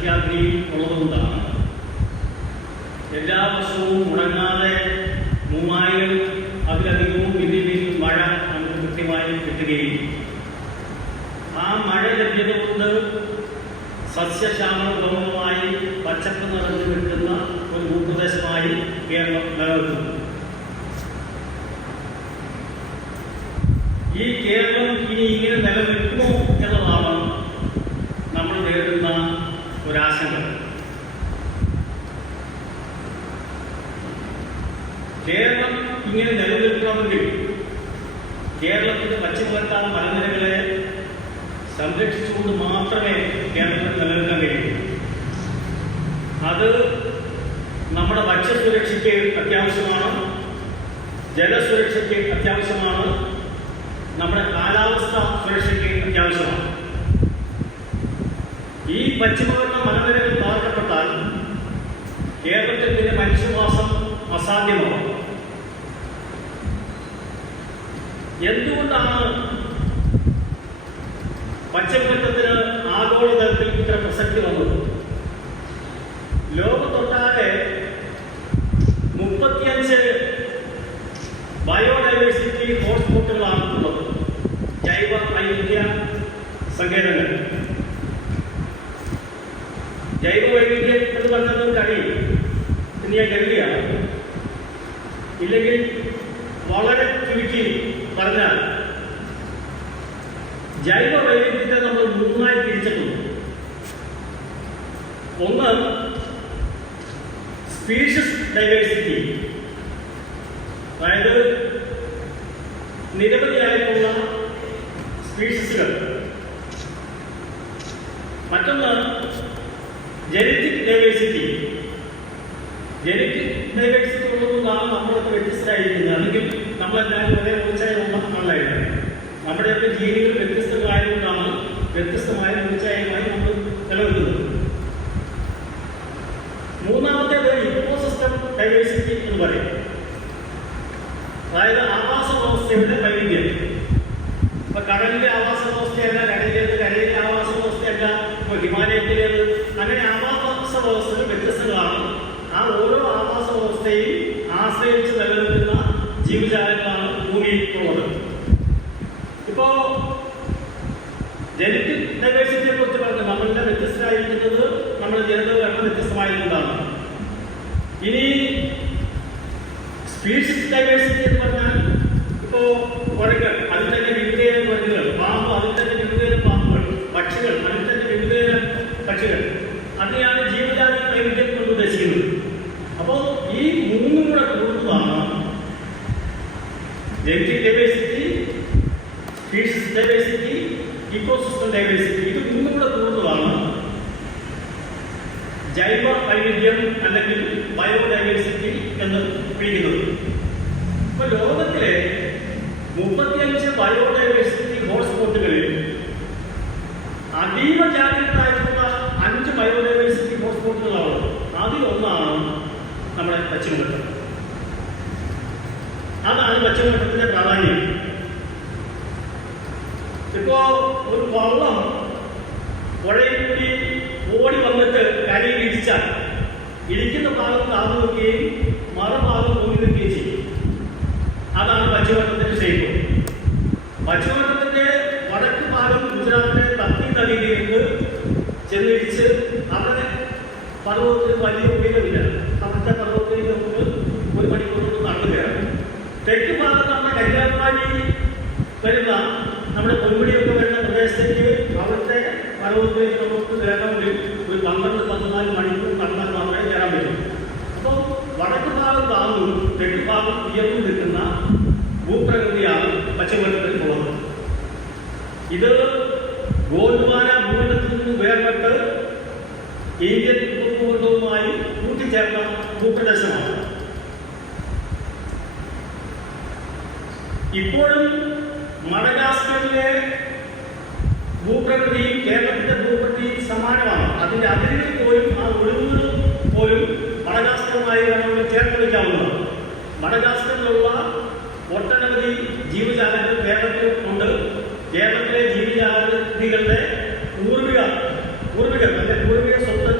സഹ്യാദ്രിയിൽ ഉള്ളതുകൊണ്ടാണ് എല്ലാ വർഷവും മുടങ്ങാതെ 3000 അതിലധികവും മില്ലിമീറ്റർ മഴ നമുക്ക് കൃത്യമായി കിട്ടുകയും ആ മഴ ലഭ്യത കൊണ്ട് സസ്യശ്യാമളമായി പച്ചപ്പ് നിറഞ്ഞു നിൽക്കുന്ന ഒരു ഭൂപ്രദേശമായി കേരളം നിലനിൽക്കുന്നു. ഈ കേരളം ഇനി ഇങ്ങനെ നിലനിൽക്കുമോ എന്നതാണ് നമ്മൾ നേരിടുന്ന ഒരാശങ്ക. കേരളം ഇങ്ങനെ നിലനിൽക്കണമെങ്കിൽ കേരളത്തിന്റെ പശ്ചിമഘട്ട മലനിരകളെ സംരക്ഷിച്ചുകൊണ്ട് മാത്രമേ കേരളത്തിൽ നിലനിൽക്കാൻ കഴിയൂ. അത് നമ്മുടെ ഭക്ഷ്യസുരക്ഷയ്ക്ക് അത്യാവശ്യമാണ്, ജലസുരക്ഷയ്ക്ക് അത്യാവശ്യമാണ്, നമ്മുടെ കാലാവസ്ഥ സുരക്ഷയ്ക്ക് അത്യാവശ്യമാണ്. ഈ പശ്ചിമഘട്ട മലനിരകൾ തകർക്കപ്പെട്ടാൽ കേരളത്തിൽ പിന്നെ മനുഷ്യവാസം അസാധ്യമാണ്. എന്തുകൊണ്ടാണ് പശ്ചിമഘട്ടത്തിന് ആഗോളതലത്തിൽ ഇത്ര പ്രസക്തി വന്നത്? ലോകത്തൊട്ടാകെ 35 ബയോഡൈവേഴ്സിറ്റി ഹോട്ട്സ്പോട്ടുകളാണ് ഉള്ളത്, ജൈവ വൈവിധ്യ സങ്കേതങ്ങൾ. ജൈവ വൈവിധ്യം എന്ന് പറഞ്ഞത് കഴിയും എന്ന് ഞാൻ കരുതുകയാണ്. ഇല്ലെങ്കിൽ വളരെ ചുരുക്കി പറഞ്ഞാൽ ജൈവ വൈവിധ്യത്തെ നമ്മൾ 3ആയി തിരിച്ചിട്ടുണ്ട്. ഒന്ന് സ്പീഷീസ് ഡൈവേഴ്സിറ്റി, അതായത് നിരവധിയായിട്ടുള്ള സ്പീഷീസുകൾ. മറ്റൊന്ന് ജനറ്റിക് ഡൈവേഴ്സിറ്റി. ജനറ്റിക് ഡൈവേഴ്സിറ്റി ഉള്ളതുകൊണ്ടാണ് നമ്മളൊക്കെ വ്യത്യസ്തരായിരിക്കുന്നത്. അല്ലെങ്കിൽ നമ്മളെല്ലാവരും ഒരേ മൂർച്ചയുള്ള ആളായിരുന്നു. നമ്മുടെയൊക്കെ ജീവികൾ വ്യത്യസ്തങ്ങളായതുകൊണ്ടാണ് വ്യത്യസ്തമായ മൂർച്ചയുമായി നമ്മൾ നിലനിൽക്കുന്നത്. മൂന്നാമത്തേത് ഇക്കോസിസ്റ്റം ഡൈവേഴ്സിറ്റി എന്ന് പറയും. അതായത് ആവാസ വ്യവസ്ഥയുടെ വൈവിധ്യം. ഇപ്പൊ കടലിലെ ആവാസ വ്യവസ്ഥയല്ല കടലിലേത്, കരയിലെ ആവാസ വ്യവസ്ഥയല്ല ഇപ്പൊ ഹിമാലയത്തിലേത്. അങ്ങനെ ആവാസ വ്യവസ്ഥകൾ വ്യത്യസ്തങ്ങളാണ്. ആ ഓരോ ആവാസ വ്യവസ്ഥയും ആശ്രയിച്ച് നിലനിൽക്കുന്ന ജീവജാലങ്ങളാണ് ഭൂമിയിൽ ഉള്ളത്. ഇപ്പോ ജനറ്റിക് ഡൈവേഴ്സിറ്റിയെ കുറിച്ച് പറഞ്ഞത് നമ്മളുടെ വ്യത്യസ്തരായിരിക്കുന്നത് നമ്മുടെ ജനതകൾ വ്യത്യസ്തമായതുകൊണ്ടാണ്. ഇനി സ്പീഷീസ് ഡൈവേഴ്സിറ്റി എന്ന് പറഞ്ഞാൽ ഇപ്പോ കുരങ്ങ്, അതിൽ തന്നെ വിവിധതരം കുരങ്ങുകൾ, പാമ്പ്, അതിൽ തന്നെ വിവിധതരം പാമ്പുകൾ, പക്ഷികൾ, അതിൽ തന്നെ വിവിധതരം പക്ഷികൾ. അതിനെയാണ് ജീവജാതി വൈവിധ്യം കൊണ്ട് ഉദ്ദേശിക്കുന്നത്. അപ്പോൾ ഈ 3 കൂടെ കൂടുന്നതാണ് genetic diversity, species diversity, ecosystem diversity. ഇത് 3 കൂടെ കൂടുന്നതാണ് ജൈവ വൈവിധ്യം അല്ലെങ്കിൽ ബയോഡൈവേഴ്സിറ്റി എന്ന് വിളിക്കുന്നത്. ഇപ്പൊ ലോകത്തിലെ 35 ബയോഡൈവേഴ്സിറ്റി ഹോട്ട്സ്പോട്ടുകളിൽ അതീവ ജാഗ്രതയായിട്ടുള്ള 5 ബയോഡൈവേഴ്സിറ്റി ഹോട്ട്സ്പോട്ടുകളാണ്. അതിലൊന്നാണ് നമ്മുടെ പശ്ചിമഘട്ടം. അതാണ് പശ്ചിമഘട്ടത്തിന്റെ പ്രാധാന്യം. ഇപ്പോ ഒരു വള്ളം പുഴയിൽ കൂടി ഓടി വന്നിട്ട് കരയിൽ ഇടിച്ചാൽ ഇരിക്കുന്ന ഭാഗം താഴ്ന്നു നിൽക്കുകയും മറുഭാഗം പൊങ്ങി നിൽക്കുകയും ചെയ്യും. അതാണ് പശ്ചിമഘട്ടത്തിന്റെ ഷേപ്പ്. പശ്ചിമഘട്ടത്തിന്റെ വടക്ക് ഭാഗം ഗുജറാത്തിലെ തപ്പി നദിയിലേക്ക് ചെന്നിടിച്ച് അവിടെ പർവ്വതത്തിന് വലിയ ഉയരമില്ല. അവിടുത്തെ പർവ്വതത്തിൽ നമുക്ക് 1 മണിക്കൂർ നടന്നു കയറാം. തെക്ക് ഭാഗത്ത് നമ്മുടെ കന്യാകുമാരി വരുന്ന നമ്മുടെ പൊന്മുടിയൊക്കെ വരുന്ന പ്രദേശത്തേക്ക് അവിടുത്തെ പർവ്വതത്തിലേക്ക് നമുക്ക് കയറണമെങ്കിൽ ഒരു 12-14 മണിക്കൂർ നടന്നാൽ മാത്രമേ കയറാൻ പറ്റൂ. അപ്പോൾ വടക്ക് ഭാഗം താഴ്ന്നും തെക്ക് ഭാഗം ഉയർന്നു നിൽക്കുന്ന ഭൂപ്രകൃതിയാണ് പശ്ചിമഘട്ടത്തിൽ ഉള്ളത്. ഇത് ഗോൾവാര ഭൂഖണ്ഡത്തിൽ നിന്ന് വേർപെട്ട് ഇന്ത്യൻ ഉപഭൂഖണ്ഡവുമായി കൂട്ടിച്ചേർന്ന ഭൂപ്രദേശമാണ്. ഇപ്പോഴും മഡഗാസ്കറിലെ ഭൂപ്രകൃതിയും കേരളത്തിന്റെ ഭൂപ്രകൃതിയും സമാനമാണ്. അതിന്റെ അതിരുകൾ പോലും ആ ഒഴിവുകൾ പോലും മഡഗാസ്കറുമായി നമ്മൾ ചേർത്ത് വയ്ക്കാവുന്നതാണ്. മഡഗാസ്കറിലുള്ള ഒട്ടനവധി ജീവജാലങ്ങൾ കേരളത്തിൽ ഉണ്ട്. കേരളത്തിലെ ജീവജാലങ്ങളുടെ പൂർവിക സ്വത്ത്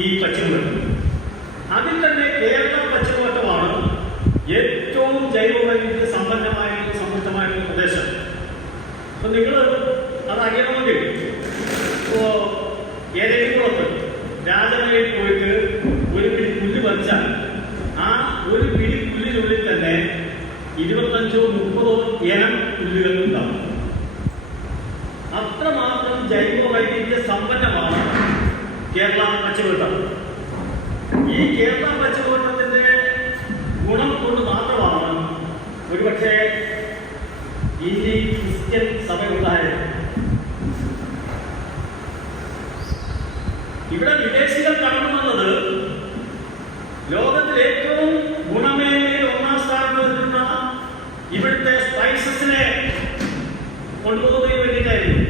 ഈ പശ്ചിമഘട്ടം. അതിൽ തന്നെ കേരള പശ്ചിമഘട്ടമാണ് ഏറ്റവും ജൈവവൈവിധ്യ സമ്പന്നമായിട്ടുള്ള പ്രദേശം. അപ്പൊ നിങ്ങൾ അത് അറിയണമെങ്കിൽ ഇപ്പോ ഏതെങ്കിലും രാജമലയിൽ പോയിട്ട് ഒരു പിടി പുല്ല് പറിച്ചാൽ ആ ഒരു പിടി പുല്ലിനുള്ളിൽ തന്നെ 25-30 ഇനം പുല്ലുകൾ ഉണ്ടാവും. അത്രമാത്രം ജൈവവൈവിധ്യ സമ്പന്നമാണ് കേരള പശ്ചിമഘട്ടം. ഈ കേരള പശ്ചിമഘട്ടത്തിന്റെ ഗുണം കൊണ്ട് മാത്രമാണ് ഒരുപക്ഷെ ഇന്ത്യയിൽ ക്രിസ്ത്യൻ സഭയുണ്ടായത്. ഇവിടെ വിദേശികൾ കടന്നു വന്നത് ലോകത്തിൽ ഏറ്റവും ഗുണമേന്മയിൽ 1-ാം സ്ഥാനത്ത് നിൽക്കുന്ന ഇവിടുത്തെ സ്പൈസസിനെ കൊണ്ടുപോകുന്നതിന് വേണ്ടിയിട്ടായിരുന്നു.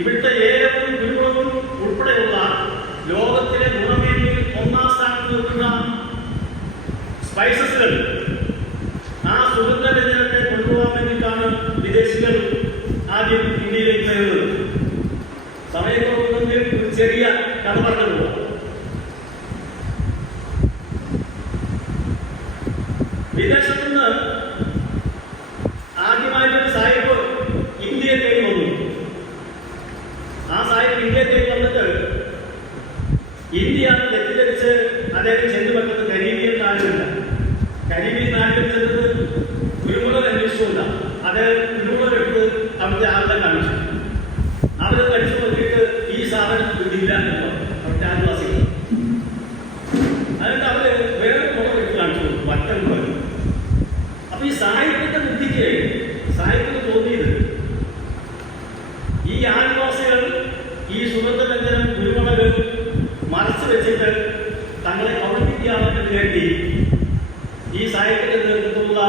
ഇവിടുത്തെ ഏലവും കുരുമുളകും ഉൾപ്പെടെയുള്ള ലോകത്തിലെ ഗുണമേന്മയിൽ 1-ാം സ്ഥാനത്ത് നിൽക്കുന്ന സ്പൈസസുകൾ ആ സുഗന്ധവ്യഞ്ജനത്തെ കൊണ്ടുപോകാൻ വേണ്ടിയിട്ടാണ് വിദേശികൾ ആദ്യം ഇന്ത്യയിലേക്ക് വരുന്നത്. സമയത്തോടുണ്ടെങ്കിൽ ഒരു ചെറിയ കഥ പറഞ്ഞു പോകാം. വിദേശത്തുനിന്ന് ആദ്യമായിട്ടൊരു സാഹിബ് ഇന്ത്യയെ തേടി വന്നു. ആ സാഹിബ് ഇന്ത്യയെ തേടി വന്നിട്ട് ഇന്ത്യ തെറ്റിദ്ധരിച്ച് അദ്ദേഹം ചെന്നു വെക്കുന്നത് കരീബിയൻ നാടുകളില്ല. കരീബിയൻ നാടുകളിൽ ചെന്നത് കുരുമുളക് അന്വേഷിച്ചുകൊണ്ട അത് കുരുമുളക് എടുത്ത് അവിടുത്തെ ആളുകളെ കാണിച്ചു. അവരെ കഴിച്ചു നോക്കിയിട്ട് ഈ സാധനം ഇല്ല എന്ന് അവിടുത്തെ ആദിവാസികൾ. എന്നിട്ട് അവര് വേറെ കുളം എടുത്ത് കാണിച്ചു കൊടുത്തു, വറ്റൽ പോലെ. അപ്പൊ ഈ സാഹിത്യത്തെ ബുദ്ധിക്ക് സാഹിത്യത്തിന് തോന്നിയത് ഈ ആദിവാസികൾ ഈ സുഗന്ധവ്യഞ്ജനം കുരുമുളക് മറച്ചു വെച്ചിട്ട് തങ്ങളെ കൗളിപ്പിക്കാമെന്ന് വേണ്ടി ഈ സാഹിത്യത്തിന്റെ നേതൃത്വത്തിലുള്ള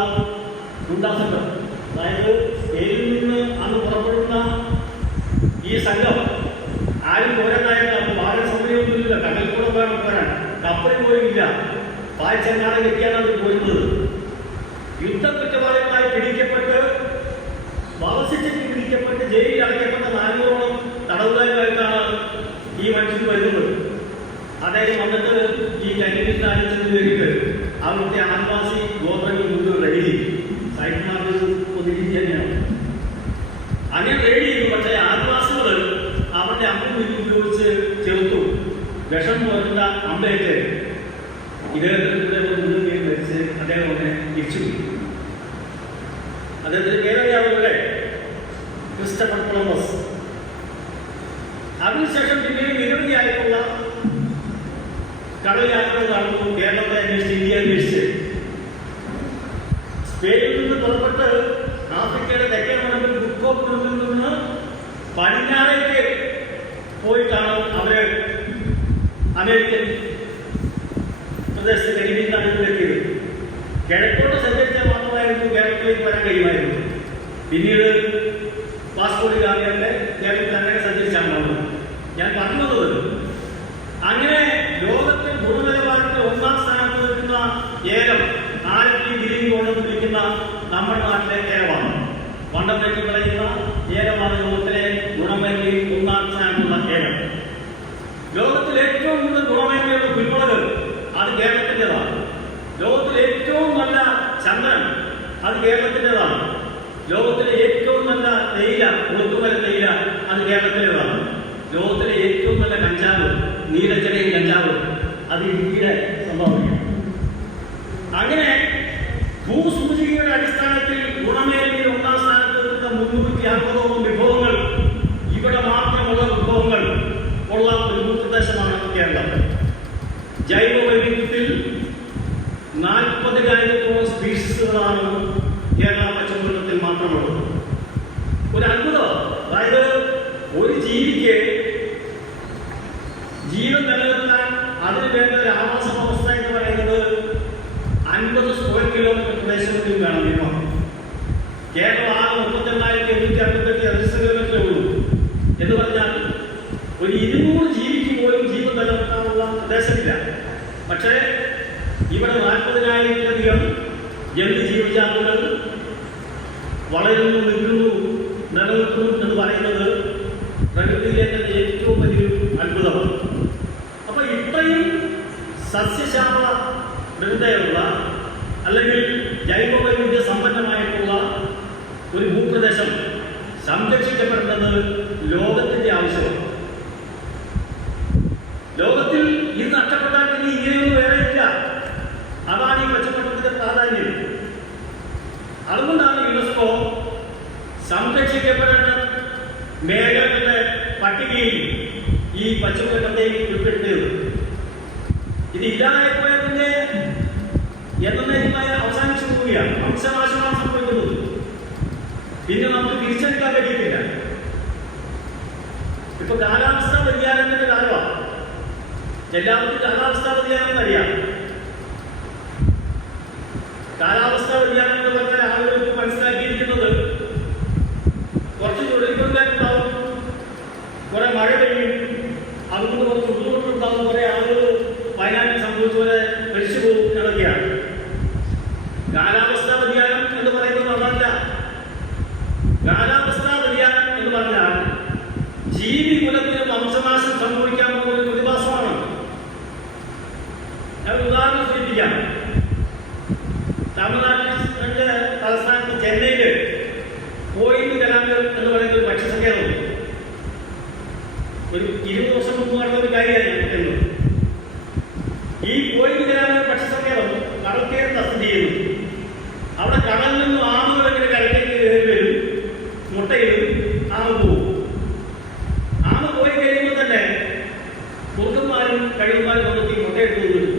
ഗുണ്ടാസംഘം, അതായത് സ്പെയിനിൽ നിന്ന് അന്ന് പുറപ്പെടുന്ന ഈ സംഘം ആരും പോരാനായിട്ട് വളരെ സമയമൊന്നുമില്ല. കടൽ കൂടെ വേണം പോരാൻ, കപ്പൽ പോയില്ല. പായ്ച്ചങ്ങാടെ കെട്ടിയാണ് അവർ പോരുന്നത്. യുദ്ധക്കുറ്റവാളികളായി പിടിക്കപ്പെട്ട് വവശിച്ചിട്ട് പിടിക്കപ്പെട്ട് ജയിലിൽ അടയ്ക്കപ്പെട്ട 400ഓളം തടവുകാരുമായിട്ടാണ് ഈ മനുഷ്യൻ വരുന്നത്. അദ്ദേഹം വന്നിട്ട് ഈ കരിമീൻ ചെന്ന് കയറിയിട്ട് അവിടുത്തെ ആദിവാസി ഗോത്രങ്ങൾ മുഴുവൻ റെഡി ചെയ്യും. സായിപ്പ്മാർക്ക് ഒരു രീതി തന്നെയാണ്. അങ്ങനെ റെഡി ചെയ്യും. പക്ഷേ ആദിവാസികൾ അവരുടെ അമ്പ് ഉപയോഗിച്ച് ചെറുത്തു വിഷം പോലുള്ള അമ്പയൊക്കെ ഇദ്ദേഹത്തിലൂടെ മുഴുവൻ പേര് മരിച്ച് അദ്ദേഹം അങ്ങനെ തിരിച്ചു. അദ്ദേഹത്തിന് പേരറിയാവുന്നവരെ ക്രിസ്റ്റഫർ കൊളംബസ്. അതിനുശേഷം പിന്നീട് നിരവധിയായിട്ടുള്ള കടൽ യാത്രകൾ നടന്നു. കേരളത്തെ അന്വേഷിച്ച്, ഇന്ത്യ അന്വേഷിച്ച് സ്പെയിനിൽ നിന്ന് പുറപ്പെട്ട് ആഫ്രിക്കയുടെ തെക്കേ മണലിൽ ബുക്കോപ്പിൽ നിന്ന് പടിഞ്ഞാറേക്ക് പോയിട്ടാണ് അവര് അമേരിക്കൻ പ്രദേശത്ത് കരിമീൻ നാടുകളിലെത്തിയത്. കിഴക്കോട്ട് സഞ്ചരിച്ചാൽ മാത്രമായിരുന്നു കേരളത്തിലേക്ക് വരാൻ കഴിയുമായിരുന്നു. പിന്നീട് പാസ്പോർട്ട് ഗാമിയുടെ കേരളത്തിൽ അങ്ങനെ സഞ്ചരിച്ചാണ് വന്നത്. ഞാൻ പറഞ്ഞു വന്നത് അങ്ങനെ ലോകത്തെ ഗുണനിലവാരത്തിൽ 1-ാം സ്ഥാനത്ത് നിൽക്കുന്ന ഏലം ആലപ്പി ഗിരിയും കൊണ്ടെന്ന് വിളിക്കുന്ന നമ്മുടെ നാട്ടിലെ ഏലമാണ്. വണ്ടം വെട്ടി കളയുന്ന ഏലമാണ് ലോകത്തിലെ ഗുണമേന്മയിൽ 1-ാം സ്ഥാനത്തുള്ള ഏലം. ലോകത്തിൽ ഏറ്റവും കൂടുതൽ ഗുണമേന്മയുള്ള കുരുമുളക് അത് കേരളത്തിൻ്റെതാണ്. ലോകത്തിലെ ഏറ്റവും നല്ല ചന്ദനം അത് കേരളത്തിൻ്റെതാണ്. ലോകത്തിലെ ഏറ്റവും നല്ല തേയില, ഉളുത്തുമല തേയില അത് കേരളത്തിൻ്റെതാണ്. ലോകത്തിലെ ഏറ്റവും നല്ല കഞ്ചാവ്, നീലച്ചെടിയും കഞ്ചാവ് അത് ഇന്ത്യയുടെ സംഭവമാണ്. അങ്ങനെ ഭൂസൂചികയുടെ അടിസ്ഥാനത്തിൽ ഗുണമേന്മയിൽ 1-ാം സ്ഥാനത്ത് നിൽക്കുന്ന 350ഓളം വിഭവങ്ങൾ, ഇവിടെ മാത്രമുള്ള വിഭവങ്ങൾ ഉള്ള ഒരു ഭൂപ്രദേശമാണ് കേരളം. ജൈവ വൈവിധ്യത്തിൽ 40,000-ഓളം സ്പീഷീസുകളാണ് കേരള പശ്ചിമഘട്ടത്തിൽ മാത്രമുള്ളത്. ഒരു അത്ഭുതം. അതായത് ഒരു ജീവിക്ക് ജീവൻ നിലനിർത്താൻ അതിന് വേണ്ട ഒരു ആവാസ വ്യവസ്ഥ എന്ന് പറയുന്നത് 50 സ്ക്വയർ കിലോമീറ്റർ പ്രദേശങ്ങളിൽ വേണം മിനിമം. കേരളം ആകെ 38,858 ചതുരശ്ര കിലോമീറ്ററേ ഉള്ളൂ. എന്ന് പറഞ്ഞാൽ ഒരു 200 ജീവിക്ക് പോലും ജീവൻ നിലനിർത്താനുള്ള പ്രദേശമില്ല. പക്ഷേ ഇവിടെ 40,000-ലധികം ജന്തു ജീവജാലങ്ങൾ വളരുന്നു, നിൽക്കുന്നു, നിലനിൽക്കുന്നു എന്ന് പറയുന്നത് പ്രകൃതിയിലെ തന്നെ ഏറ്റവും വലിയൊരു അത്ഭുതമാണ്. ശുദ്ധതയുള്ള അല്ലെങ്കിൽ ജൈവവൈവിധ്യ സമ്പന്നമായിട്ടുള്ള ഒരു ഭൂപ്രദേശം സംരക്ഷിക്കപ്പെടേണ്ടത് ലോകത്തിന്റെ ആവശ്യമാണ്. ലോകത്തിൽ ഇത് നഷ്ടപ്പെട്ടാൽ പിന്നെ ഇങ്ങനെയൊന്നും വേറെ ഇല്ല. അതാണ് ഈ പച്ചപ്പട്ടത്തിന്റെ പ്രാധാന്യം. അതുകൊണ്ടാണ് യുനെസ്കോ സംരക്ഷിക്കപ്പെടേണ്ട മേഖലകളുടെ പട്ടികയിൽ ഈ പച്ചപ്പട്ടത്തെയും ഉൾപ്പെടുത്തിയത്. ഇത് ഇല്ലാതായിപ്പോയ പിന്നെ എന്നേക്കുമായ അവസാനിച്ചു പോവുകയാണ്. വംശനാശമാണ് സംഭവിക്കുന്നത്. പിന്നെ നമുക്ക് തിരിച്ചെടുക്കാൻ കഴിയത്തില്ല. ഇപ്പൊ കാലാവസ്ഥാ വ്യതിയാനത്തിന്റെ കാലമാണ്. എല്ലാവർക്കും കാലാവസ്ഥാ വ്യതിയാനം അറിയാം. കാലാവസ്ഥാ വ്യതിയാനം എന്ന് പറഞ്ഞാൽ ആളുകൾക്ക് മനസ്സിലാക്കിയിരിക്കുന്നത് കുറച്ച് ചുഴലിക്കൊണ്ടായിട്ടുണ്ടാവും, കുറെ മഴ പെയ്യും, അതുകൊണ്ട് കുറച്ച് ബുദ്ധിമുട്ടുണ്ടാവും, കുറെ ആളുകൾ വയനാട്ടിൽ സംഭവിച്ച പോലെ മരിച്ചു പോകും എന്നൊക്കെയാണ്. കാലാവസ്ഥാ വ്യതിയാനം എന്ന് പറയുന്നത് അതല്ല. കാലാവസ്ഥാ വ്യതിയാനം എന്ന് പറഞ്ഞാൽ ജീവികുലത്തിന് വംശനാശം സംഭവിക്കാൻ പോകുന്ന ഒരു പ്രതിഭാസമാണ്. ഞാൻ ഉദാഹരണം സൂചിപ്പിക്കാം. തമിഴ്നാട്ടിന്റെ തലസ്ഥാനത്ത് ചെന്നൈയില് കോയിൻ കലാങ്കൽ എന്ന് പറയുന്ന ഒരു പക്ഷിസങ്കേതമുണ്ട്. ഒരു 20 വർഷം മുമ്പ് നടന്ന ഒരു കാര്യമാണ്. ഈ കോയിൻ കലാങ്കൽ പക്ഷിസങ്കേതം കടൽത്തീരത്ത് സ്ഥിതി ചെയ്യുന്നു. അവിടെ കടലിൽ നിന്നും ആമകൾ ഇങ്ങനെ കരയ്ക്ക് കയറി വരും, മുട്ടയിടും, ആമ പോവും. ആമ പോയി കഴിയുമ്പോൾ തന്നെ കുറുക്കന്മാരും കഴിവന്മാരും വന്നിട്ട് ഈ മുട്ടയെടുത്ത് വരും.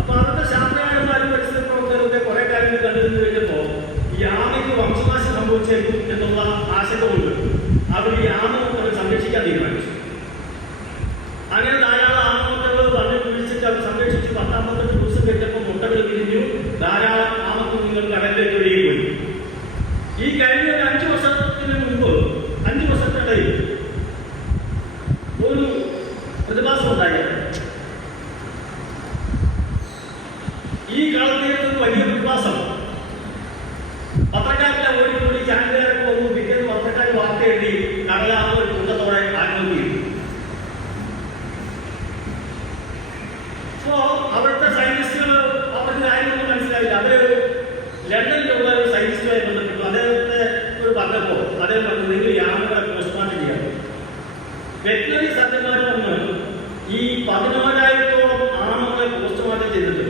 അപ്പൊ അവരുടെ ശാസ്ത്രജ്ഞന്മാരും പരിസ്ഥിതി പ്രവർത്തകരുടെ കുറെ കാര്യങ്ങൾ കണ്ടിരുന്നു കഴിഞ്ഞപ്പോ ഈ ആമയ്ക്ക് വംശനാശം സംഭവിച്ചേക്കും എന്നുള്ള ആശങ്ക കൊണ്ട് അവർ ഈ ആമമുട്ടകൾ സംരക്ഷിക്കാൻ തീരുമാനിച്ചു. അങ്ങനെ ധാരാളം ആമമുട്ടകൾ തമ്മിൽ പിടിച്ചിട്ട് അവർ സംരക്ഷിച്ച് 10-15 ദിവസം കഴിഞ്ഞപ്പോൾ മുട്ടകൾ വിരിഞ്ഞു. ധാരാളം ആമക്കുഞ്ഞുങ്ങൾ കടലിലേക്ക് ഒഴുകിപ്പോയി. ഈ കഴിഞ്ഞ ഒരു 5 വർഷത്തിന് മുമ്പ് 5 വർഷത്തിനിടയിൽ ഒരു പ്രതിഭാസം ഉണ്ടായി. ഈ കാലത്തേക്ക് വലിയ പ്രതിഭാസം പത്രക്കാരിലെ ഓടിക്കൂടി ചാനലുകാരൊക്കെ വന്നു. പിറ്റേന്ന് പത്രക്കാർ വാർത്ത എഴുതി കടലാമ ഒരു കൂട്ടത്തോടെ ആത്മഹത്യ ചെയ്തു. അപ്പോ അവിടുത്തെ സയന്റിസ്റ്റുകൾ അവർക്ക് കാര്യമൊന്നും മനസ്സിലായില്ല. അവര് ലണ്ടനിലുള്ള ഒരു സയന്റിസ്റ്റുമായി ബന്ധപ്പെട്ടു. അദ്ദേഹത്തെ ഒരു പറഞ്ഞപ്പോ അദ്ദേഹം പറഞ്ഞു, നിങ്ങൾ ഈ ആമകളെ പോസ്റ്റ്മോർട്ടം ചെയ്യാം. വെറ്റിനറി സർജന്മാർ വന്ന് ഈ 14,000-ഓളം ആമകളെ പോസ്റ്റ്മോർട്ടം ചെയ്തിട്ട്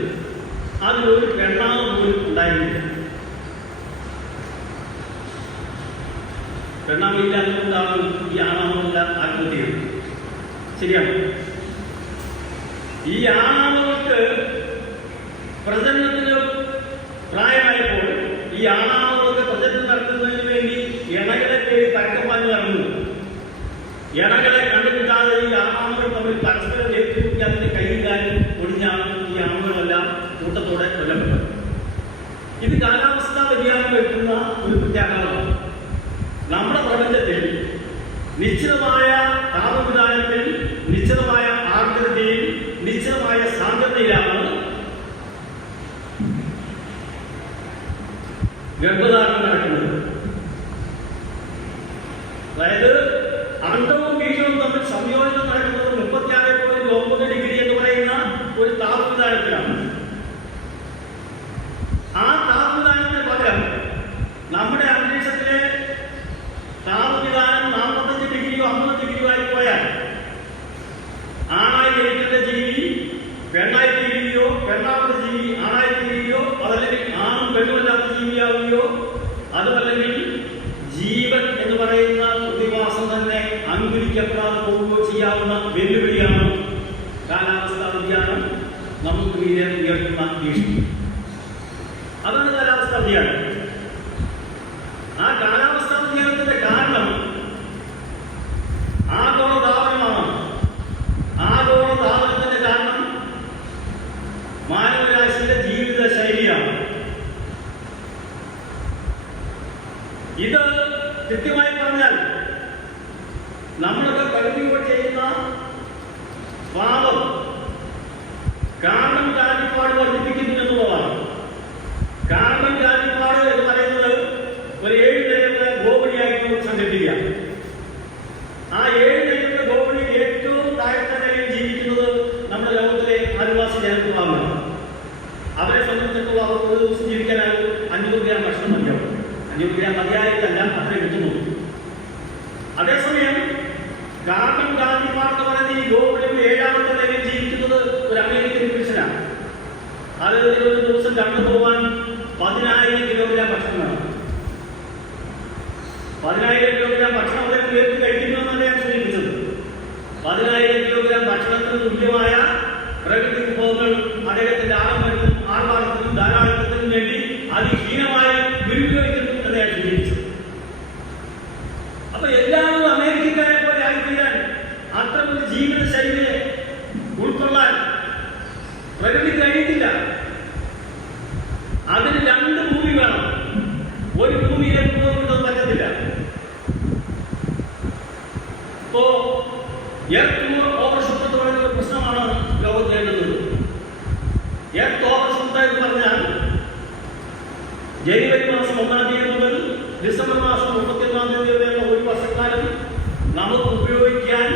അതിലൊരു പെണ്ണാമ പോലും ഉണ്ടായിരുന്നില്ല. പെണ്ണാമയില്ല അതുകൊണ്ടാണ് ഈ ആണാമകളെല്ലാം ആത്മഹത്യ ചെയ്തത്. ശരിയാണ്. ഈ ആണാമകൾക്ക് പ്രജനനത്തിന് പ്രായമായപ്പോൾ ഈ ആണാമകൾക്ക് പ്രജനനം നടത്തുന്നതിന് വേണ്ടി ഇണകളെ തേടി തർക്കമായി നടന്നു. ഇണകളെ കണ്ടുകിട്ടാതെ ഈ ആണാമകൾ തമ്മിൽ പരസ്പരം ഏറ്റുമുട്ടി അതിന്റെ കൈയും കാലും ഒടിഞ്ഞാണ് ഈ ആമകളെല്ലാം കൂട്ടത്തോടെ കൊല്ലപ്പെട്ടത്. ഇത് കാലാവസ്ഥാ വ്യതിയാനം വരുത്തുന്ന ഒരു പ്രത്യാഘാതമാണ്. നമ്മുടെ പ്രപഞ്ചത്തിൽ നിശ്ചിതമായ താപവിധാനത്തിൽ, നിശ്ചിതമായ ആർദ്രതയിൽ, നിശ്ചിതമായ സാന്ദ്രതയിലാണ് ഗർഭധാരണം നടക്കുന്നത്. അതായത് അണ്ടവും ബീജവും തമ്മിൽ സംയോജനം നടക്കുന്നത് 36.9 ഡിഗ്രി എന്ന് പറയുന്ന ഒരു താപവിധാനത്തിലാണ്. ആ താപവിധാനത്തിന് പകരം നമ്മുടെ അന്തരീക്ഷത്തിലെ താപവിധാനം 45 ഡിഗ്രിയോ 50 ഡിഗ്രിയോ ആയി പോയാൽ ആണായി ജനിക്കേണ്ട ജീവി പെണ്ണായി തീരുകയോ, പെണ്ണാവുന്ന ജീവി ആണായി തീരുകയോ, അതല്ലെങ്കിൽ ആണും പെണ്ണുമല്ലാത്ത ജീവിയാവുകയോ, അതുമല്ലെങ്കിൽ ജീവൻ എന്ന് പറയുന്ന പ്രതിഭാസം തന്നെ അംഗീകരിക്കപ്പെടാതെ പോവുകയോ ചെയ്യാവുന്ന വെല്ലുവിളിയാണ് കാലാവസ്ഥാ വ്യതിയാനം നമുക്ക് മീതെ ഉയർത്തുന്ന ഭീഷണി. അതാണ് കാലാവസ്ഥാ വ്യതിയാനം. ആ കാലാവസ്ഥാ വ്യതിയാനത്തിന്റെ കാരണം ആഗോളതാപനമാണ്. ആഗോളതാപനത്തിന്റെ കാരണം മാനവരാശിയുടെ ജീവിത ശൈലിയാണ്. ഇത് കൃത്യമായി പറഞ്ഞാൽ നമ്മളൊക്കെ പ്രകൃതിയോട് ചെയ്യുന്ന പാപം കാർബൺ കാറ്റിപ്പാട് വർദ്ധിപ്പിക്കുന്നു എന്നുള്ളതാണ്. കാർബൺ കാറ്റിപ്പാട് എന്ന് പറയുന്നത് ഒരു 7 നിലയുടെ ഗോപണിയായിട്ട് സങ്കല്പിക്കുക. ആ 7 നിലയുടെ ഗോപണിയിൽ ഏറ്റവും താഴ്ത്ത നിലയിൽ ജീവിക്കുന്നത് നമ്മുടെ ലോകത്തിലെ ആദിവാസി ജനവിഭാഗമാണ്. പ്രവർത്തനത്തിന് തുല്യമായ പ്രകൃതി വിഭവങ്ങൾ അദ്ദേഹത്തിന്റെ ആർഭാടത്തിനും ധാരാളിത്തത്തിനും വേണ്ടി അതിഹീനമായി ദുരുപയോഗിക്കുന്നു എന്ന് ഞാൻ സൂചിപ്പിച്ചു. അപ്പൊ എല്ലാവരും അമേരിക്കക്കാരെ പോലെ ആയിത്തീരാൻ, അത്തരമൊരു ജീവിത ശൈലിയെ ഉൾക്കൊള്ളാൻ പ്രകൃതി കഴിയില്ല. അതിന് രണ്ട് ഭൂമി വേണം. ഒരു ഭൂമിയിലെ കൊണ്ടൊന്നും പറ്റത്തില്ല. ഇപ്പോ എർത്ത് ഓവർഷൂട്ട് എന്ന് പറയുന്ന ഒരു പ്രശ്നമാണ് ലോകം നേരിടുന്നത്. എർത്ത് ഓവർഷൂട്ട് എന്ന് പറഞ്ഞാൽ ജനുവരി മാസം 1-ാം തീയതി മുതൽ ഡിസംബർ മാസം 31-ാം തീയതി വരെയുള്ള ഒരു വർഷക്കാലം നമുക്ക് ഉപയോഗിക്കാൻ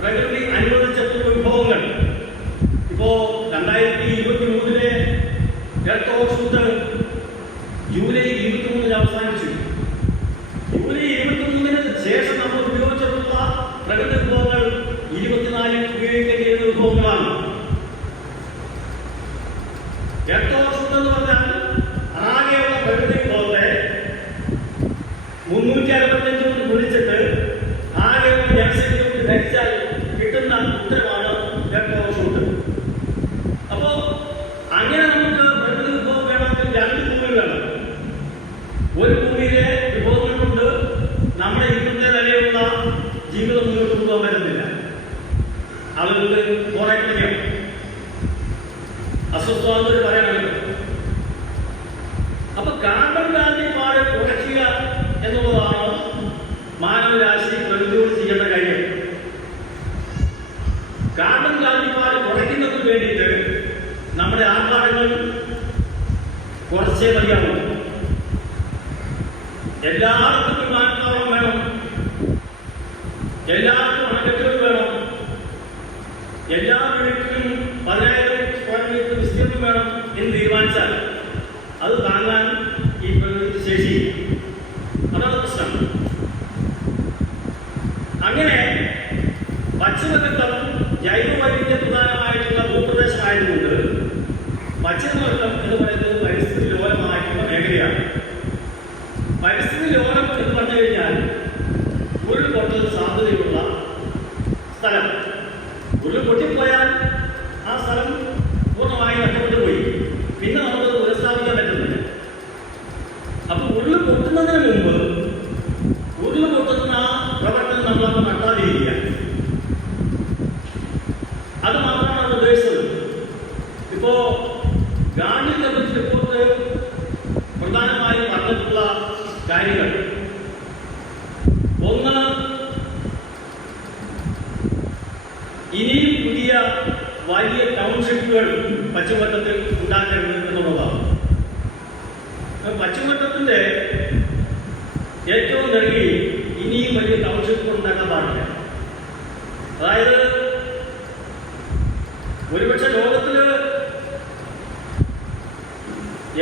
പ്രകൃതി അനുവദിച്ചിട്ടുള്ള വിഭവങ്ങൾ ഇപ്പോ 2023 എർത്ത് ഓവർഷൂട്ട് ജൂലൈ 23 അവസാനിച്ചു. ജൂലൈ 23 ശേഷം നമ്മൾ ഉപയോഗിച്ചിട്ടുള്ള പ്രകൃതി വിഭവങ്ങൾ 24 ഉപയോഗിക്കേണ്ടി വരുന്ന വിഭവങ്ങളാണ്. എർത്ത് ഓവർഷൂട്ട് എന്ന് പറഞ്ഞാൽ ആകെയുള്ള പ്രകൃതി വിഭവത്തെ 365 കൊണ്ട് ഗുണിച്ചിട്ട് ആകെയുള്ള ജനസംഖ്യ കൊണ്ട് ഹരിച്ചാൽ കിട്ടുന്ന ഉത്തരമാണ് എർത്ത് ഓവർഷൂട്ട്. അപ്പോ അങ്ങനെ നമുക്ക് പ്രകൃതി വിഭവം വേണമെങ്കിൽ രണ്ട് ഭൂമി വേണം. ഒരു ഭൂമിയിലെ വിഭവങ്ങൾ കൊണ്ട് നമ്മുടെ ഇന്നത്തെ നിലയിലുള്ള ജീവിതം മുന്നോട്ട് കൊണ്ടുപോകാൻ പറ്റുന്നില്ല. ആളുകൾക്ക് പോരാട്ടം അസ്വസ്ഥത പറയാനുണ്ട്. അപ്പൊ കാർബൺ കാർബൺപാട് കുറയ്ക്കുക എന്നുള്ളതാണ് മാനവരാശി പ്രകൃതിയോട് ചെയ്യേണ്ട കാര്യം. കാർബൺ കാർബൺപാട് കുറയ്ക്കുന്നതിന് വേണ്ടിയിട്ട് നമ്മുടെ ആർഭാടങ്ങൾ കുറച്ചേ മതിയാവും. എല്ലാവർക്കും വിമാനത്താവളം വേണം, എല്ലാവർക്കും അണക്കെട്ടുകൾ വേണം, എല്ലാ വീട്ടിലും 10,000 സ്ക്വയർ മീറ്റർ വിസ്തീർണം വേണം എന്ന് തീരുമാനിച്ചാൽ അത് താങ്ങാൻ ഈ പ്രകൃതി ശേഷി. അതാണ് പ്രശ്നം. അങ്ങനെ പശ്ചിമഘട്ടം ജൈവവൈവിധ്യ പ്രധാനമായിട്ടുള്ള ഭൂപ്രദേശമായതുകൊണ്ട് പശ്ചിമഘട്ടം എന്ന് പറയുന്നത് പരിസ്ഥിതി ലോലമായിട്ടുള്ള മേഖലയാണ്. പരിസ്ഥിതി ലോലം എന്ന് പറഞ്ഞു കഴിഞ്ഞാൽ ഉരുൾപൊട്ടൽ സാധ്യതയുള്ള സ്ഥലം. ഉരുൾ പൊട്ടിപ്പോയാൽ ആ സ്ഥലം പൂർണ്ണമായി നഷ്ടപ്പെട്ടു പോയി. പിന്നെ നമുക്ക് പുനഃസ്ഥാപിക്കാൻ പറ്റുന്നില്ല. അപ്പൊ ഉരുൾ പൊട്ടുന്നതിന് മുമ്പ് ഉരുൾ പൊട്ടുന്ന പ്രവർത്തനം നമ്മളൊക്കെ നടത്താതിരിക്കുക. അത് മാത്രമാണ് ഉദ്ദേശിച്ചത്. ഇപ്പോ ഗാന്ധി കമ്മിറ്റി റിപ്പോർട്ട് പ്രധാനമായും പറഞ്ഞിട്ടുള്ള കാര്യങ്ങൾ, ഒന്ന്, ഇനിയും പുതിയ വലിയ ടൗൺഷിപ്പുകൾ പശ്ചിമഘട്ടത്തിൽ ഉണ്ടാക്കരുത് എന്നുള്ളതാണ്. പശ്ചിമഘട്ടത്തിന്റെ ഏറ്റവും നൽകി ഇനിയും വലിയ ടൗൺഷിപ്പുകൾ ഉണ്ടാക്കാൻ പാടില്ല. അതായത് ഒരുപക്ഷെ ലോകത്തില്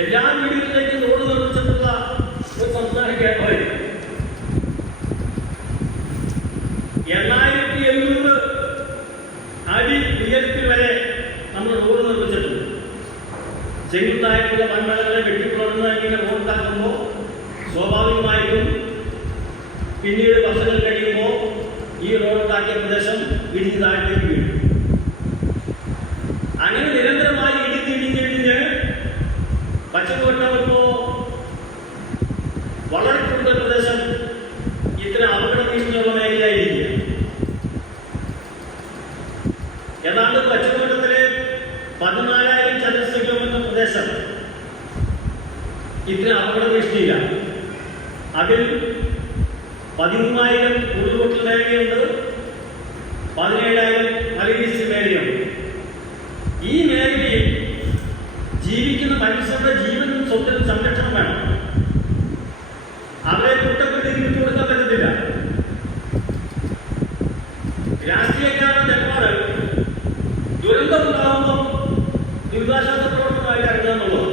എല്ലാ വീടുകളിലേക്കും റോഡ് നിർമ്മിച്ചിട്ടുള്ള ഒരു സംസ്ഥാന കേരളമായിരുന്നു. 8,700 അടി ഉയരത്തിൽ വരെ നമ്മൾ റോഡ് നിർമ്മിച്ചിട്ടുണ്ട്. ചെങ്കുത്തായിട്ടുള്ള വൻമലകളെ വെട്ടിപ്പുറന്ന് ഇങ്ങനെ റോഡുണ്ടാക്കുമ്പോൾ സ്വാഭാവികമായിട്ടും പിന്നീട് വർഷങ്ങൾ കഴിയുമ്പോൾ ഈ റോഡുണ്ടാക്കിയ പ്രദേശം ഇടിഞ്ഞ് താഴത്തേക്ക് വീഴും. അങ്ങനെ നിരന്തരമായി ഇടിഞ്ഞ് പശ്ചിമഘട്ടം ഇപ്പോ വളരെ കൂടുതൽ പ്രദേശം ഇത്തരം അപകട ഭീഷണിയുള്ള മേഖലയായിരിക്കുക. ഏതാണ്ട് പശ്ചിമഘട്ടത്തിലെ 14,000 ചതുരശ്ര കിലോമീറ്റർ പ്രദേശം ഇത്തരം അപകട ഭീഷണിയില്ല. അതിൽ 13,000 ഉരുൾപൊട്ടൽ മേഖലയുണ്ട്, 17,000 മലവീഴ്ച മേഖലയുണ്ട്. ഈ മേഖലയിൽ ജീവിക്കുന്ന മനുഷ്യരുടെ ജീവനും സ്വത്തിനും സംരക്ഷണം വേണം. അവരെ കുറ്റപ്പെട്ട് വിട്ടുകൊടുക്കാൻ പറ്റത്തില്ല. രാഷ്ട്രീയക്കാരുടെ നിലപാട് ദുരന്തമുണ്ടാകുമ്പോൾ ദുരിതാശ്വാസ പ്രവർത്തനമായി ഇറങ്ങുക എന്നുള്ളത്.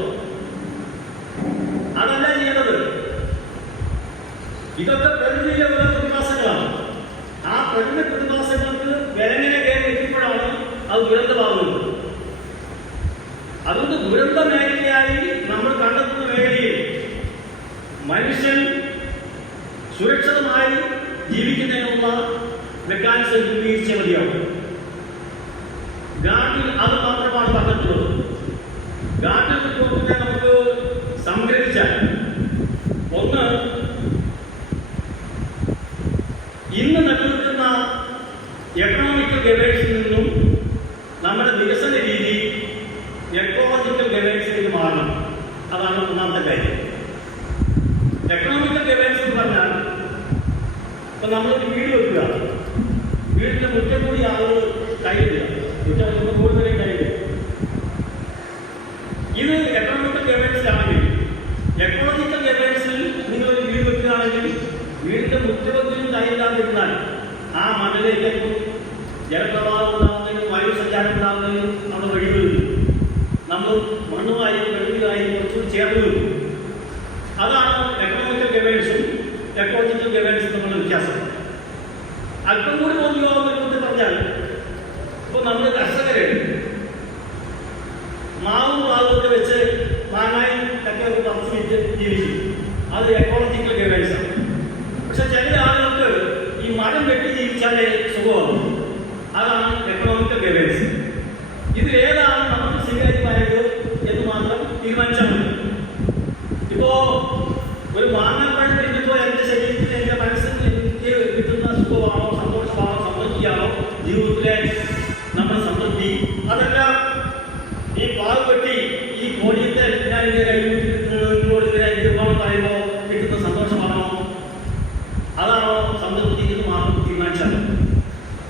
അതല്ല ചെയ്യേണ്ടത്. ഇതൊക്കെ പ്രകൃതിയിലെ ഓരോ പ്രതിഭാസങ്ങളാണ്. ആ പ്രകൃതി പ്രതിഭാസങ്ങൾക്ക് വിലങ്ങനെ കയറി എത്തിയപ്പോഴാണ് അത് ദുരന്തമാകുന്നത്. അതുകൊണ്ട് ദുരന്ത മേഖലയായി നമ്മൾ കണ്ടെത്തുന്ന മേഖലയിൽ മനുഷ്യൻ സുരക്ഷിതമായി ജീവിക്കുന്നതിനുള്ള മെക്കാനിസം രൂപീകരിച്ച മതിയാവും. ഗാർഡിൽ അത് മാത്രമാണ് പറഞ്ഞിട്ടുള്ളത്. ഗാർഡിൽ റിപ്പോർട്ടിനെ നമുക്ക് സംഗ്രഹിച്ചാൽ, ഒന്ന്, ഇന്ന് നിലനിൽക്കുന്ന എക്കണോമിക്കൽ ഗവേഷണത്തിൽ നിന്നും നമ്മുടെ വികസന രീതി എക്കോളജിക്കൽ ഗവേഷണത്തിലേക്ക് മാറണം. അതാണ് ഒന്നാമത്തെ കാര്യം. എക്കണോമിക്കൽ ഗവേഷണം എന്ന് പറഞ്ഞാൽ, ഇപ്പൊ നമ്മളൊരു വീട് വെക്കുക, വീടിന്റെ മുറ്റം കൂടി ആളുകൾ കൈയിടുക, മുറ്റം കൂടുതൽ കൈയിടുക. ഇത് എക്കണോമിക്കൽ ഗവേഷനാണെങ്കിൽ, എക്കോളജിക്കൽ ഗവേഷനിൽ നിങ്ങളൊരു വീട് വെക്കുകയാണെങ്കിൽ വീടിന്റെ മുറ്റമെങ്കിലും കൈയിടാതിരുന്നാൽ ആ മണ്ണിലേക്ക് ജലപ്രവാഹം ഉണ്ടാകുന്നതിനും വായു സഞ്ചാരം ഉണ്ടാകുന്നതിനും നമ്മൾ വഴിവരുന്നു. നമ്മൾ മണ്ണുമായി വെള്ളിയുമായി കുറച്ചുകൂടി ചേർന്ന് വരും. അതാണ് എക്കണോമിക്കൽ ഗവേഷനും എക്കോളജിക്കൽ ഗവേഷനും തമ്മിലുള്ള വ്യത്യാസം. അല്പം കൂടി ബോധ്യമാകുന്നതിനെ പറഞ്ഞാൽ, ഇപ്പോൾ നമ്മൾ കർഷകര് മാവും പ്ലാവൊക്കെ വെച്ച് മാങ്ങായും ഒക്കെ പറിച്ച് ജീവിക്കും. അത് എക്കോളജിക്കൽ ഗവേഷണം. പക്ഷെ ചില ആളുകൾക്ക് ഈ മരം വെട്ടി ജീവിച്ചാലേ സുഖമാണ്. അതാണ് എക്കണോമിക്കൽ ഗവേഷണം. ഇതിലേതാണ് നമുക്ക് സ്വീകാര്യമായത് എന്ന് മാത്രം തീരുമാനിച്ചാൽ മതി. ഇപ്പോ ഒരു മാങ്ങാപ്പഴം കഴിക്കുമ്പോൾ എന്റെ ശരീരത്തിൽ എന്റെ മനസ്സിന് എനിക്ക് കിട്ടുന്ന സുഖമാണോ, സന്തോഷമാണോ, സംതൃപ്തിയാണോ, ജീവിതത്തിലെ നമ്മുടെ സംതൃപ്തി, അതെല്ലാം ഈ പാവ് വെട്ടി ഈ കോഴിയത്തെ ഞാൻ ഇങ്ങനെ കൈകൂട്ടിനോട് ഇങ്ങനെ ഇരുപണം പറയുമ്പോൾ കിട്ടുന്ന സന്തോഷമാണോ, അതാണോ സംതൃപ്തി എന്ന് മാത്രം തീരുമാനിച്ചാൽ മതി.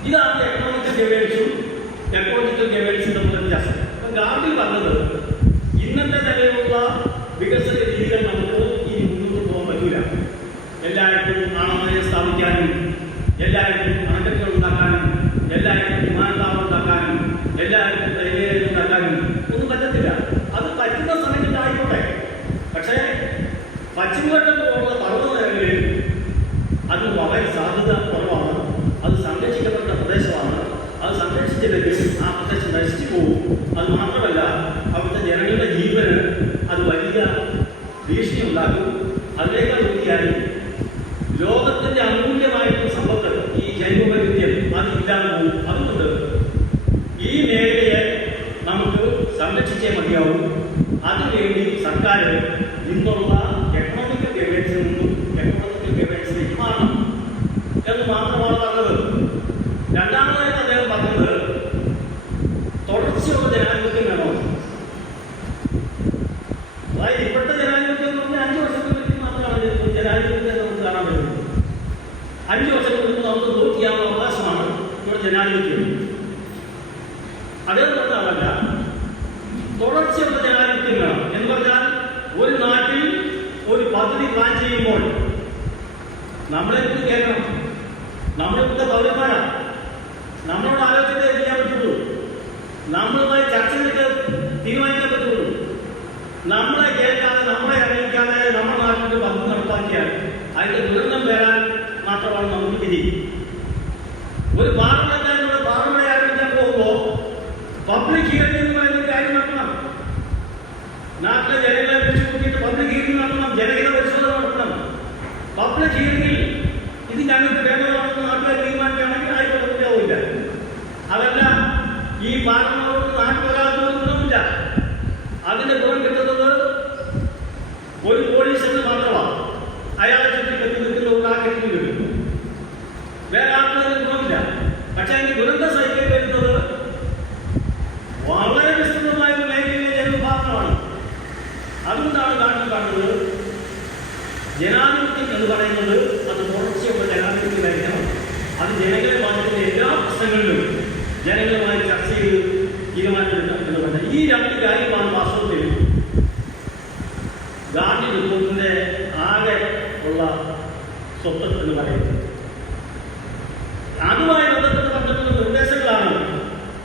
ഇതാണ് എക്കണോമിക്കൽ ഗവേഷനും എക്കോളജിക്കൽ ഗവേഷനും തമ്മിലുള്ള വ്യത്യാസം. അപ്പൊ ഗാർഡിൽ പറഞ്ഞത്, ഇന്നത്തെ നിലയിലുള്ള വികസന രീതികൾ നമുക്ക് ഇനി മുന്നോട്ട് പോകാൻ പറ്റൂല. എല്ലായിടത്തും ആണവയെ സ്ഥാപിക്കാനും, എല്ലായിടത്തും അണക്കെട്ടുകൾ ഉണ്ടാക്കാനും, എല്ലായിടത്തും വിമാനത്താവളം ഉണ്ടാക്കാനും, എല്ലായിടത്തും റെയിൽവേ ഉണ്ടാക്കാനും ഒന്നും പറ്റത്തില്ല. അത് പറ്റുന്ന സമയത്ത് ആയിക്കോട്ടെ. പക്ഷേ പശ്ചിമഘട്ടം പോലുള്ള പർവ്വത മേഖലയിൽ അത് വളരെ സാധ്യത കുറവാണ്. അത് സംരക്ഷിക്കപ്പെട്ട പ്രദേശമാണ്. അത് സംരക്ഷിച്ചില്ലെങ്കിൽ ആ പ്രദേശം നശിച്ചു പോകും. അത് മാത്രമല്ല, അവിടുത്തെ ജനങ്ങളുടെ ജീവന് അത് വലിയ ഭീഷണി ഉണ്ടാക്കും. അതിനേക്കാൾ വൃത്തിയായി ലോകത്തിന്റെ അമൂല്യമായിട്ടുള്ള സമ്പത്ത് ഈ ജൈവവൈവിധ്യം അത് ഇല്ലാതെ പോകും. അതുകൊണ്ട് ഈ മേഖലയെ നമുക്ക് സംരക്ഷിച്ചേ മതിയാവും. അതിനുവേണ്ടി സർക്കാർ ഇന്നുള്ള എക്കണോമിക്കൽ ഗവേഷനിൽ നിന്നും എക്കണോമിക്കൽ ഗവേഷനിലേക്ക് മാറണം എന്ന് മാത്രമാണ് പറഞ്ഞത്. രണ്ടാമതായിട്ട് അദ്ദേഹം പറഞ്ഞത്, തുടർച്ചയുള്ള ജനാധിപത്യം വേണോ. അതായത് ഇപ്പോഴത്തെ ജനാധിപത്യം എന്ന് പറഞ്ഞാൽ 5 വർഷത്തിൽ മാത്രമാണ് ജനാധിപത്യത്തെ നമുക്ക് കാണാൻ പറ്റുന്നത്. 5 വർഷത്തിൽ നമുക്ക് വോട്ട് ചെയ്യാനുള്ള അവകാശമാണ് ഇവിടെ ജനാധിപത്യം. അതേ പറഞ്ഞല്ല, തുടർച്ചയുള്ള ജനാധിപത്യം വേണം എന്ന് പറഞ്ഞാൽ, ഒരു നാട്ടിൽ ഒരു പദ്ധതി പ്ലാൻ ചെയ്യുമ്പോൾ നമ്മളെ കുറിച്ച് കേൾക്കണം. നമ്മളിവിടുത്തെ പൗരന്മാരാണ്. നമ്മളോട് ആലോചിച്ചേ ചെയ്യാൻ പറ്റുള്ളൂ. നമ്മളുമായി ചർച്ച ചെയ്തിട്ട് തീരുമാനിക്കാൻ പറ്റുള്ളൂ. നമ്മളെ കേൾക്കാതെ, നമ്മളെ അറിയിക്കാതെ നമ്മുടെ നാട്ടിൽ പദ്ധതി നടപ്പാക്കിയാൽ അതിന്റെ ദുരന്തം വരാൻ മാത്രമാണ് നമുക്ക് വിധി. ഒരു പാർലമെന്റിലൂടെ പാർലമെന്റ് ആരംഭിക്കാൻ പോകുമ്പോൾ പബ്ലിക് ഹിയറിംഗ് എന്ന് പറയുന്ന കാര്യം നടത്തണം. നാട്ടിലെ ജനങ്ങളെ വിളിച്ചു കൂട്ടിയിട്ട് പബ്ലിക് ഹിയറിംഗ് നടത്തണം. ജനഹിത പരിശോധന നടത്തണം. പബ്ലിക് ഹിയറിംഗിൽ ഇത് ഞങ്ങൾക്ക് വേണ്ടതാണെന്ന് നാട്ടിലെ തീരുമാനിക്കുകയാണെങ്കിൽ ആയിക്കോട്ടെ, കുറ്റവുമില്ല. അതല്ല, ഈ പാർലമെന്റ് നാട്ടിലൊരാൾക്ക് ഗുണമില്ല. അതിന്റെ ഗുണം കിട്ടുന്നത് ഒരു പോലീസിന് മാത്രമാണ്. അയാളെ ചുറ്റി കെട്ടി നിൽക്കുന്ന ആർക്കെങ്കിലും കിട്ടും. വേറെ ആൾക്കാർക്ക് ഗുണമില്ല. പക്ഷെ അതിന് ദുരന്ത സൈക്കിൾ വരുന്നത് വളരെ വിസ്തൃതമായ ഒരു മേഖലയിലെ ജനവിഭാഗമാണ്. അതുകൊണ്ടാണ് കാണുന്നത് ജനാധിപത്യം എന്ന് പറയുന്നത് അത് തുടർച്ചയുള്ള ജനാധിപത്യമായിരിക്കണം. അത് ജനങ്ങളെ ബാധിക്കുന്ന എല്ലാ പ്രശ്നങ്ങളിലും ജനങ്ങളുമായി ചർച്ച ചെയ്ത് തീരുമാനമെടുക്കണം എന്ന് പറഞ്ഞാൽ ഈ 2 കാര്യമാണ് വാസ്തവത്തിൽ ഗാന്ധി റിപ്പോർട്ടിന്റെ ആകെ ഉള്ള സ്വത്ത് എന്ന് പറയുന്നത്. അതുമായി ബന്ധപ്പെട്ട് പറഞ്ഞിട്ടുള്ള നിർദ്ദേശങ്ങളാണ്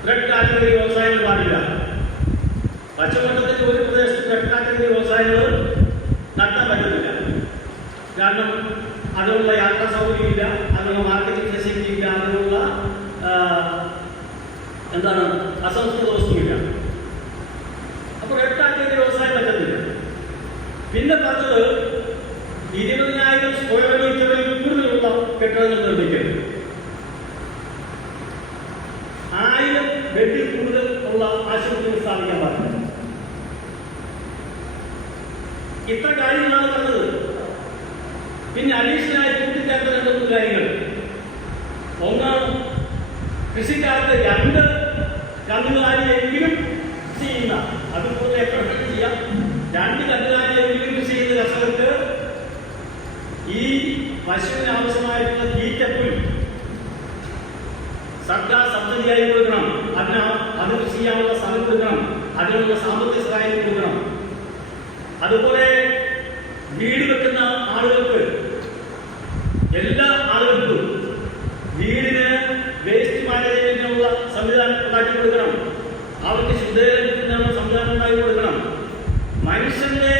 റെഡ് കാറ്റഗറി വ്യവസായങ്ങൾ പാടില്ല. പശ്ചിമഘട്ടത്തിന്റെ ഒരു പ്രദേശത്ത് റെഡ് കാറ്റഗറി വ്യവസായങ്ങൾ നടത്താൻ പറ്റുന്നില്ല. കാരണം അതിനുള്ള യാത്രാ സൗകര്യമില്ല, അതിനുള്ള മാർക്കറ്റിംഗ് ഫെസിലിറ്റി ഇല്ല, അതിനുള്ള അസംസ്കൃത വസ്തുവില്ല. അപ്പോൾ റെഡ് കാറ്റഗറി വ്യവസായം പറ്റത്തില്ല. പിന്നെ പറഞ്ഞത് 20,000 സ്ക്വയർ മീറ്ററിൽ കൂടുതലുള്ള കെട്ടിടങ്ങൾ നിർമ്മിക്കരുത്. 1000 ബെഡിൽ കൂടുതൽ ഉള്ള ആശുപത്രികൾ സ്ഥാപിക്കാൻ പാടില്ല. ഇത്ര കാര്യങ്ങളാണ് പറഞ്ഞത്. പിന്നെ അഡീഷണലായി കൂട്ടിച്ചേർത്ത 2-3 കാര്യങ്ങൾ. ഒന്ന്, കൃഷിക്കാർക്ക് 2 കന്നുകാലിയെങ്കിലും കൃഷി ചെയ്യുന്ന, അതുപോലെ എത്ര ചെയ്യാം, 2 കന്നുകാലിയെങ്കിലും കൃഷി ചെയ്യുന്ന കർഷകർക്ക് ഈ പശുവിന് ആവശ്യമായിട്ടുള്ള തീറ്റപ്പുൽ സർക്കാർ സബ്സിഡിയായി കൊടുക്കണം. അത് കൃഷി ചെയ്യാനുള്ള സ്ഥലം കൊടുക്കണം, അതിനുള്ള സാമ്പത്തിക സഹായം കൊടുക്കണം. അതുപോലെ വീട് വെക്കുന്ന ആളുകൾക്ക്, എല്ലാ ആളുകൾക്കും വീടിന് വേസ്റ്റ് മാനേജ്മെന്റിനുള്ള സംവിധാനം ഉണ്ടാക്കി കൊടുക്കണം. അവർക്ക് ശുദ്ധീകരണത്തിനുള്ള സംവിധാനം ഉണ്ടാക്കി കൊടുക്കണം. മനുഷ്യന്റെ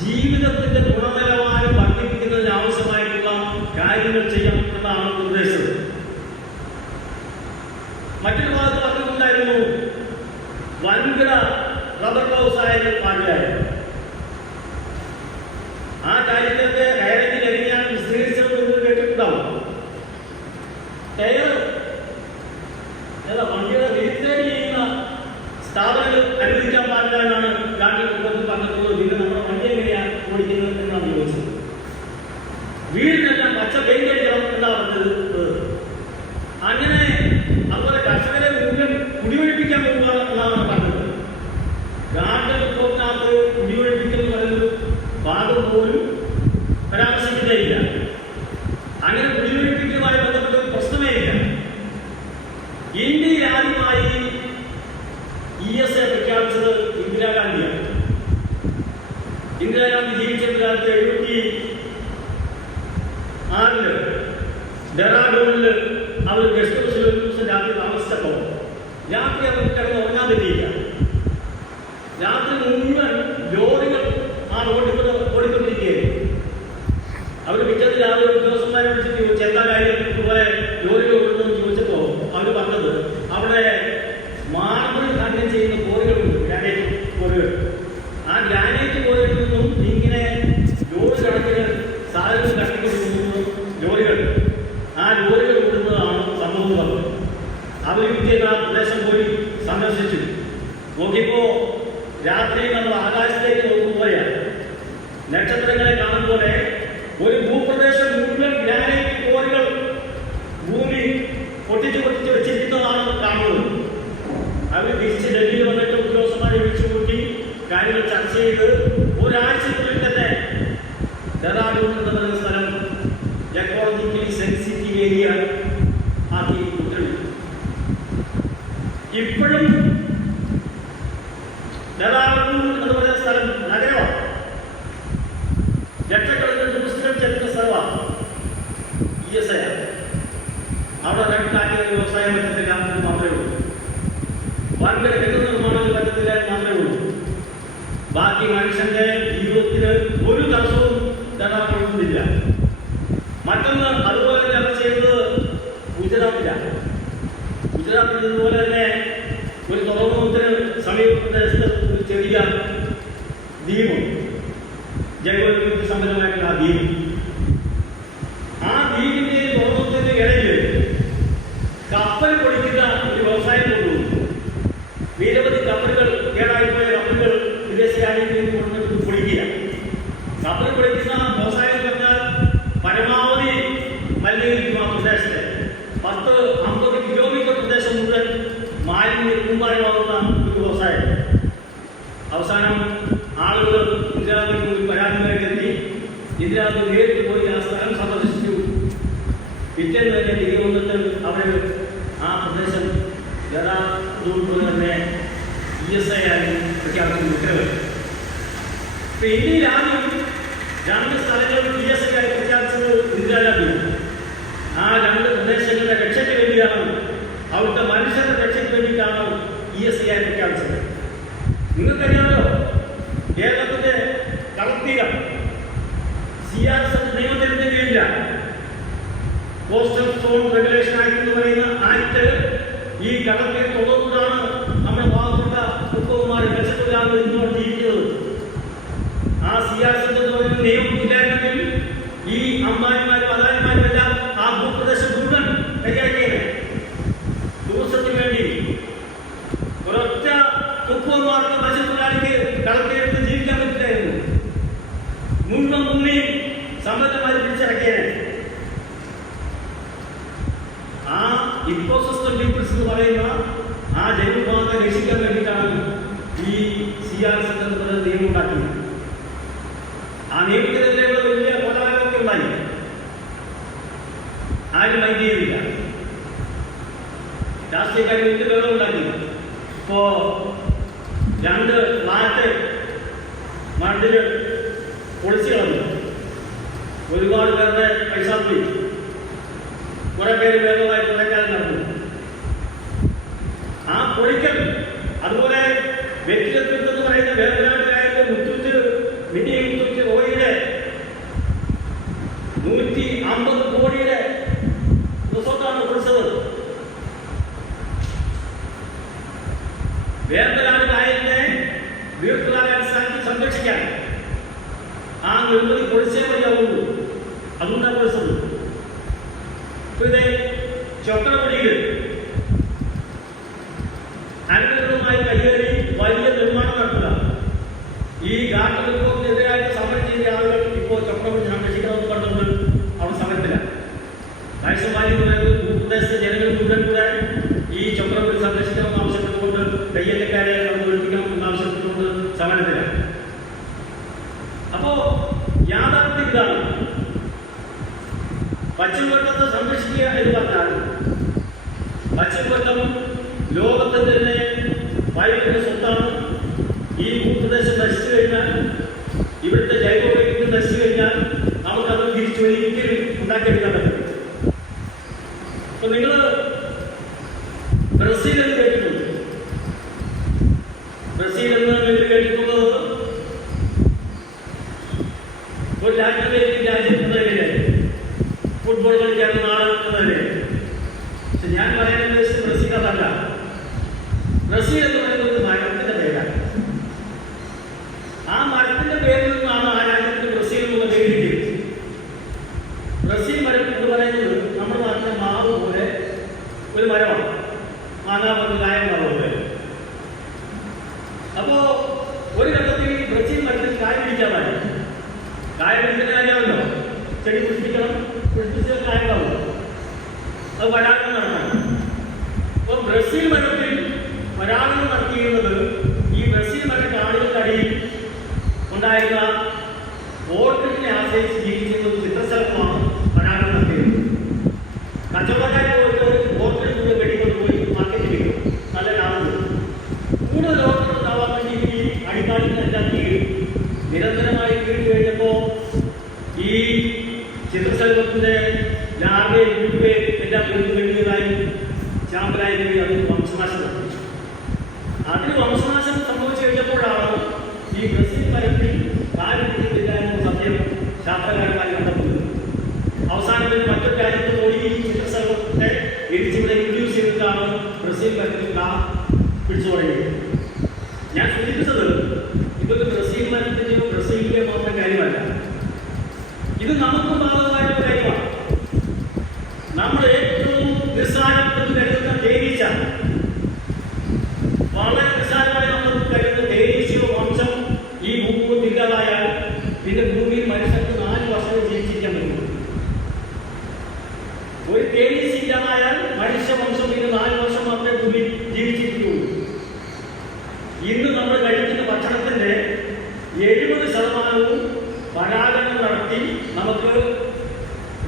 ജീവിതത്തിന്റെ ഗുണനിലവാരം വർദ്ധിപ്പിക്കുന്നതിന് ആവശ്യമായിട്ടുള്ള കാര്യങ്ങൾ ചെയ്യണം എന്നാണ് നിർദ്ദേശിച്ചത്. മറ്റൊരു ഭാഗത്ത് പറഞ്ഞിട്ടുണ്ടായിരുന്നു വൻകിട റബ്ബർ വ്യവസായങ്ങൾ പാടില്ലായിരുന്നു. ആ കാര്യത്തിന്റെ കയറിൽ എങ്ങനെയാണ് വിശദീകരിച്ചത് എന്ന് കേട്ടിട്ടുണ്ടാവും. വണ്ടിയുടെ വിൽപ്പന ചെയ്യുന്ന സ്ഥാപനങ്ങൾ അനുവദിക്കാൻ പാടില്ല എന്നാണ് ഗാന്ധി കുടുംബത്തിൽ പറഞ്ഞിട്ടുള്ളത്. പിന്നെ നമ്മുടെ വണ്ടി എങ്ങനെയാണ് ഓടിക്കുന്നത് എന്നാണ് ചോദിച്ചത്. വീടിനെല്ലാം പച്ച പെയിന്റ് അടിക്കണം എന്നാണ് പറഞ്ഞത്. അങ്ങനെ അതുപോലെ കർഷകരെ മുഴുവൻ കുടിയൊഴിപ്പിക്കാൻ പോകുക എന്നാണ് പറഞ്ഞത്. ഗാന്ധി റിപ്പോർട്ടിനകത്ത് കുടിയൊഴിപ്പിക്കൽ എന്ന് പറയുന്നത് ഭാഗം പോലും പരാമർശിക്കുകയില്ല. അങ്ങനെ കുടിയൊഴിപ്പിക്കലുമായി ബന്ധപ്പെട്ട ഒരു പ്രശ്നമേ ഇല്ല. ഇന്ത്യയിൽ ആദ്യമായി ESA പ്രഖ്യാപിച്ചത് ഇന്ദിരാഗാന്ധിയാണ്. ഇന്ദിരാഗാന്ധി ജീവിച്ചിരുന്ന കാലത്ത് 76 ഡെറാഡൂണിൽ അവർ ഗസ്റ്റ് ഹൗസിൽ ഒരു ദിവസം രാത്രി താമസിച്ചപ്പോൾ രാത്രി അവർ കിടന്ന് ഉറങ്ങാൻ പറ്റിയില്ല. രാത്രി മുഴുവൻ ലോറികൾ ആ റോഡിൽ ഓടിക്കൊണ്ടിരിക്കുകയായിരുന്നു. അവർ പിറ്റേന്ന് രാവിലെ ഉദ്യോഗസ്ഥന്മാരെ വിളിച്ചിട്ട് ചോദിച്ചു എന്താ കാര്യം, ഇതുപോലെ ലോറികൾ ഓടുന്നതെന്ന് ചോദിച്ചപ്പോൾ അവർ പറഞ്ഞത് അവിടെ മാർബിൾ ഖനനം ചെയ്യുന്ന കോറികളുണ്ട്, ഗ്രാനൈറ്റ് കോറികൾ. ആ ഗ്രാനൈറ്റ് കോറികളിൽ നിന്നും ഇങ്ങനെ ലോറി കണക്കിന് സാധനങ്ങൾ കട്ടിക്കൊടുക്കുന്ന ലോറികൾ, ആ ലോറികൾ ഓടുന്നതാണ് സംഭവം പറഞ്ഞത്. അവർ വിദ്യയുടെ ആ പ്രദേശം പോയി സന്ദർശിച്ചു. നോക്കിയപ്പോ രാത്രി നമ്മൾ ആകാശത്തേക്ക് നോക്കുമ്പോഴാണ് നക്ഷത്രങ്ങളെ കാണുന്ന പോലെ ഒരു ഭൂപ്രദേശം മുഴുവൻ ഗ്രാനൈറ്റ് കോറികൾ ഭൂമി പൊട്ടിച്ച് വെച്ചിരിക്കുന്നതാണ് കാണുന്നത്. അവർ തിരിച്ച് ഡൽഹിയിൽ വന്നിട്ട് ഉദ്യോഗസ്ഥന്മാരെ വിളിച്ചു കൂട്ടി കാര്യങ്ങൾ ചർച്ച ചെയ്ത് ഒരാഴ്ചക്കുള്ളിൽ തന്നെ ഡെറാഡൂൺ എന്ന് പറയുന്ന സ്ഥലം എക്കോളജിക്കലി സെൻസിറ്റീവ് ഏരിയ ആക്കി ഉത്തരവിട്ടു. ഇപ്പോഴും ഡെറാഡൂൺ എന്ന് പറയുന്ന സ്ഥലം നഗരമാണ്. ലക്ഷക്കണക്കിന് ടൂറിസ്റ്റുകൾ ചെല്ലുന്ന സ്ഥലമാണ്. ESA അവിടെ 2 കാര്യങ്ങൾ വ്യവസായം പറ്റത്തില്ല എന്ന് മാത്രമേ ഉള്ളൂ. വൻകിട കെട്ടിട നിർമ്മാണം പറ്റത്തില്ല എന്ന് മാത്രമേ ഉള്ളൂ. ബാക്കി മനുഷ്യന്റെ ജീവിതത്തിന് ഒരു തടസ്സവും ഡെറാഡൂണില്ല. മറ്റൊന്ന് അതുപോലെ തന്നെ അവർ ചെയ്തത് ഗുജറാത്തിലാണ്. ഗുജറാത്തിൽ ഇതുപോലെ തന്നെ ഒരു തുറമുഖത്തിന് സമീപപ്രദേശത്ത് ഒരു ചെറിയ ദ്വീപുണ്ട്, ജൈവവൈവിധ്യ സമ്പന്നമായിട്ടുള്ള ആ ദ്വീപ്. ആ ദ്വീപിന്റെ തുറമുഖത്തിന്റെ ഇടയിൽ കപ്പൽ പൊളിക്കുന്ന ഒരു വ്യവസായം കൊണ്ടുപോകുന്നു. നിരവധി കപ്പലുകൾ, കേടായിപ്പോയ കപ്പലുകൾ വിദേശ രാജ്യങ്ങളിൽ കൊണ്ടുവന്നിട്ട് പൊളിക്കുക. കപ്പൽ പൊളിക്കുന്ന വ്യവസായം പറഞ്ഞാൽ പരമാവധി മലിനീകരിക്കും ആ പ്രദേശത്തെ. 10-50 കിലോമീറ്റർ പ്രദേശം മുഴുവൻ മാലിന്യ കൂമ്പാരമാകുന്ന ഒരു വ്യവസായം. അവസാനം ആളുകൾ ഇന്ദിരാഗാന്ധിക്ക് ഒരു പരാതിയുമായിട്ട് എത്തി. ഇന്ദിരാഗാന്ധി നേരിട്ട് പോയി ആ സ്ഥലം സന്ദർശിച്ചു. പിറ്റേന്ന് തന്നെ തിരികെ വന്നിട്ട് അവർ ആ പ്രദേശം ഡെറാഡൂൺ പോലെ തന്നെ ESA ആയി പ്രഖ്യാപിക്കുന്ന ഉത്തരവ്. ഇന്ത്യയിൽ ആദ്യം 2 സ്ഥലങ്ങൾ ESA ആയി പ്രഖ്യാപിച്ചത് ഇന്ദിരാഗാന്ധി. ആ 2 പ്രദേശങ്ങളുടെ രക്ഷയ്ക്ക് വേണ്ടിയാണ്, അവിടുത്തെ മനുഷ്യരുടെ രക്ഷയ്ക്ക് വേണ്ടിയിട്ടാണ് ESA ആയി പ്രഖ്യാപിച്ചത്. നിങ്ങൾക്കറിയാമല്ലോ, കേരളത്തിന്റെ കളത്തീരം CRZ നിയമത്തിന്റെ കീഴില്ല. കോസ്റ്റൽ സോൺ റെഗുലേഷൻ ആക്ട് എന്ന് പറയുന്ന ആക്ട് ഈ കടത്തിൽ തുടർന്നാണ് നമ്മുടെ പാവപ്പെട്ട കുടുംബന്മാർ ലക്ഷത്തൊഴിലാളികൾ ഇന്നോട് ജീവിക്കുന്നത്. ആ CRZ എന്ന് പറയുന്ന നിയമം ഇല്ലായിരുന്നെങ്കിൽ ഈ അമ്മാനിമാരും അദാനിമാരും എല്ലാം ആ ഭൂപ്രദേശം മുഴുവൻ കൈകാര്യം ടൂറിസത്തിന് വേണ്ടി ഓരോ വിഭാഗത്തെ രക്ഷിക്കാൻ വേണ്ടിയിട്ടാണ് ഈ CRZ എന്ന നിയമം ഉണ്ടാക്കിയത്. ആ നിയമത്തിനെതിരെയുള്ള വലിയ പോരാട്ടമൊക്കെ ഉണ്ടായി. ആരും മൈൻഡ് ചെയ്തില്ല. രാഷ്ട്രീയക്കാർ വലിയ ബഹളം ഉണ്ടാക്കി. ഇപ്പോ 2 ഫ്ലാറ്റ് മണ്ണിൽ പൊളിച്ചു കളഞ്ഞു. ഒരുപാട് പേരുടെ പൈസ പോയി. കുറെ പേര് വേഗമായി പൊളിക്കാൻ നടന്നു. ആ പൊളിക്കൽ അതുപോലെ വ്യക്തിത്വം എന്ന് പറയുന്ന വേദനാട്ടിലായിട്ട് മിനി മുത്തൂറ്റ് റോയിയുടെ 150 കോടിയുടെ റിസോർട്ടാണ് പൊളിച്ചത്. വേദനാട് കായലിനെ ദീർഘകാലാടിസ്ഥാനത്തിൽ സംരക്ഷിക്കാൻ ആ നിർമ്മിതി പൊളിച്ചേ മതിയാവുള്ളൂ. അതുകൊണ്ടാണ് പൊളിച്ചത്. ഇപ്പൊ ഇത് ചക്രപടിയിൽ അനധികൃതമായി കയ്യേറി വലിയ നിർമ്മാണം നടത്തുക. ഈ ഘാട്ട് റിപ്പോർട്ടിനെതിരായിട്ട് സമരം ചെയ്ത ആളുകൾ ഇപ്പോൾ ചക്രപടി സംരക്ഷിക്കണമെന്ന് പറഞ്ഞുകൊണ്ട് അവർ സമരത്തില്ല. മനുഷ്യന്മാരി പ്രദേശത്തെ ജനങ്ങൾ മുഴുവൻ കൂടെ ഈ ചക്രപടി സംരക്ഷിക്കണമെന്ന് ആവശ്യപ്പെട്ടുകൊണ്ട് കയ്യേറ്റക്കാരെ ഒഴിപ്പിക്കണം എന്നാവശ്യപ്പെട്ടുകൊണ്ട് സമരത്തില്ല. അപ്പോ യാഥാർത്ഥ്യം ഇതാണ്. പശ്ചിമഘട്ടത്തെ സംരക്ഷിക്കുക എന്ന് പറഞ്ഞാൽ പശ്ചിമഘട്ടം ലോകത്തിന്റെ തന്നെ വായുവിന്റെ സ്വത്താണ്. ഈ ഭൂപ്രദേശം നശിച്ചു കഴിഞ്ഞാൽ, ഇവിടുത്തെ ജൈവവൈവിധ്യം നശിച്ചു കഴിഞ്ഞാൽ നമുക്കത് തിരിച്ചൊരിക്കലും ഉണ്ടാക്കിയെടുക്കാൻ പറ്റും. അപ്പൊ നിങ്ങൾ ബ്രസീൽ എന്ന് കേട്ടിട്ടുണ്ട്. ബ്രസീൽ എന്ന് കേട്ടിട്ടുള്ളത് ഒരു രാജ്യത്തിന്റെ ഫുട്ബോൾ കളിക്കാത്ത നാട് എന്നതല്ലേ. പക്ഷെ ഞാൻ പറയാൻ ഉദ്ദേശിച്ചത് ബ്രസീൽ അതല്ല. ബ്രസീൽ എന്ന് പറയുന്നത് ഒരു മരത്തിന്റെ പേരാണ്. ആ മരത്തിന്റെ പേരിൽ നിന്നാണ് ആ രാജ്യത്തിന് ബ്രസീൽ എന്നുള്ള പേര് കിട്ടിയത്. ബ്രസീൽ മരം എന്ന് പറയുന്നത് നമ്മുടെ നാട്ടിലെ മാവ് പോലെ ഒരു മരമാണ്. മാങ്ങാ കായം പോലെ. അപ്പോ ഒരു ഘട്ടത്തിൽ ബ്രസീൽ മരത്തിൽ കായ പിടിക്കാതായി. കായ പിടിക്കുന്ന കാര്യമല്ലോ, ചെടി പുഷ്പിക്കണം, പുഷ്പിച്ച കായണ്ടാവും. അത് പരാഗണം നടത്തണം. അപ്പോൾ ബ്രസീൽ മരത്തിൽ പരാഗണം നടത്തിയിരുന്നത് ഈ ബ്രസീൽ മര കാടുകൾക്കടിയിൽ ഉണ്ടായിരുന്ന ഓർക്കിഡിനെ ആശ്രയിച്ച് ജീവിക്കുന്ന ഒരു ചിത്രശലഭമാണ് പരാഗണം നടത്തിയത്. കച്ചവടക്കാർ പോയിട്ട് ഓർക്കിഡ് കൂടുതൽ വെടികൊണ്ട് പോയി മാർക്കറ്റിൽ വയ്ക്കും. നല്ല ലാഭം. കൂടുതൽ ഓർക്കിഡ് ഉണ്ടാവാൻ വേണ്ടി ഈ അടിക്കാടിനെല്ലാം കീഴും നിരന്തരമായി കീഴ് കഴിഞ്ഞപ്പോൾ ഈ ചിത്രശലഭത്തിന്റെ ലാർവയെ എല്ലാം വെളിയതായി ചാമ്പലായി പോയി അതിന് വംശനാശം സംഭവിച്ചു. അതിന് വംശനാശം സംഭവിച്ചു കഴിഞ്ഞപ്പോഴാണ് ഈ ബ്രസീൽ മരത്തിൽ കാര്യമില്ല എന്ന സത്യം ശാസ്ത്രകാരന്മാർ കണ്ടെത്തുന്നത്. അവസാനം മറ്റൊരു രാജ്യത്ത് പോയി ഈ ചിത്രശലഭത്തെ ഇടിച്ചിവിടെ ഇൻഡ്യൂസ് ചെയ്തിട്ടാണ് ബ്രസീൽ മരത്തിൽ പിടിച്ചു തുടങ്ങിയത്. ഞാൻ സൂചിപ്പിച്ചത് ഇതൊക്കെ ബ്രസീൽ മരത്തിന്റെയോ ബ്രസീലിന്റെയോ മാത്രം കാര്യമല്ല. ഇത് നമുക്ക് ബാധകമായിട്ടുള്ള കാര്യമാണ്. നമ്മൾ ഏറ്റവും നിസ്സാരത്തിൽ കരുതുന്ന തേനീച്ച, വളരെ നിസ്സാരമായി നമ്മൾ കരുതുന്ന തേനീച്ചയോ വംശം ഈ ഭൂമിയിൽ ഇല്ലാതായാൽ പിന്നെ ഭൂമിയിൽ മനുഷ്യർക്ക് 4 വർഷം ജീവിച്ചിരിക്കാൻ പറ്റും. ഒരു തേനീച്ച ഇല്ലാതായാൽ മനുഷ്യവംശം പിന്നെ 4 വർഷം മാത്രമേ ഭൂമിയിൽ ജീവിച്ചിരിക്കുകയുള്ളൂ. ഇന്ന് നമ്മൾ കഴിക്കുന്ന ഭക്ഷണത്തിന്റെ 70% പരാഗണം നടത്തി നമുക്ക്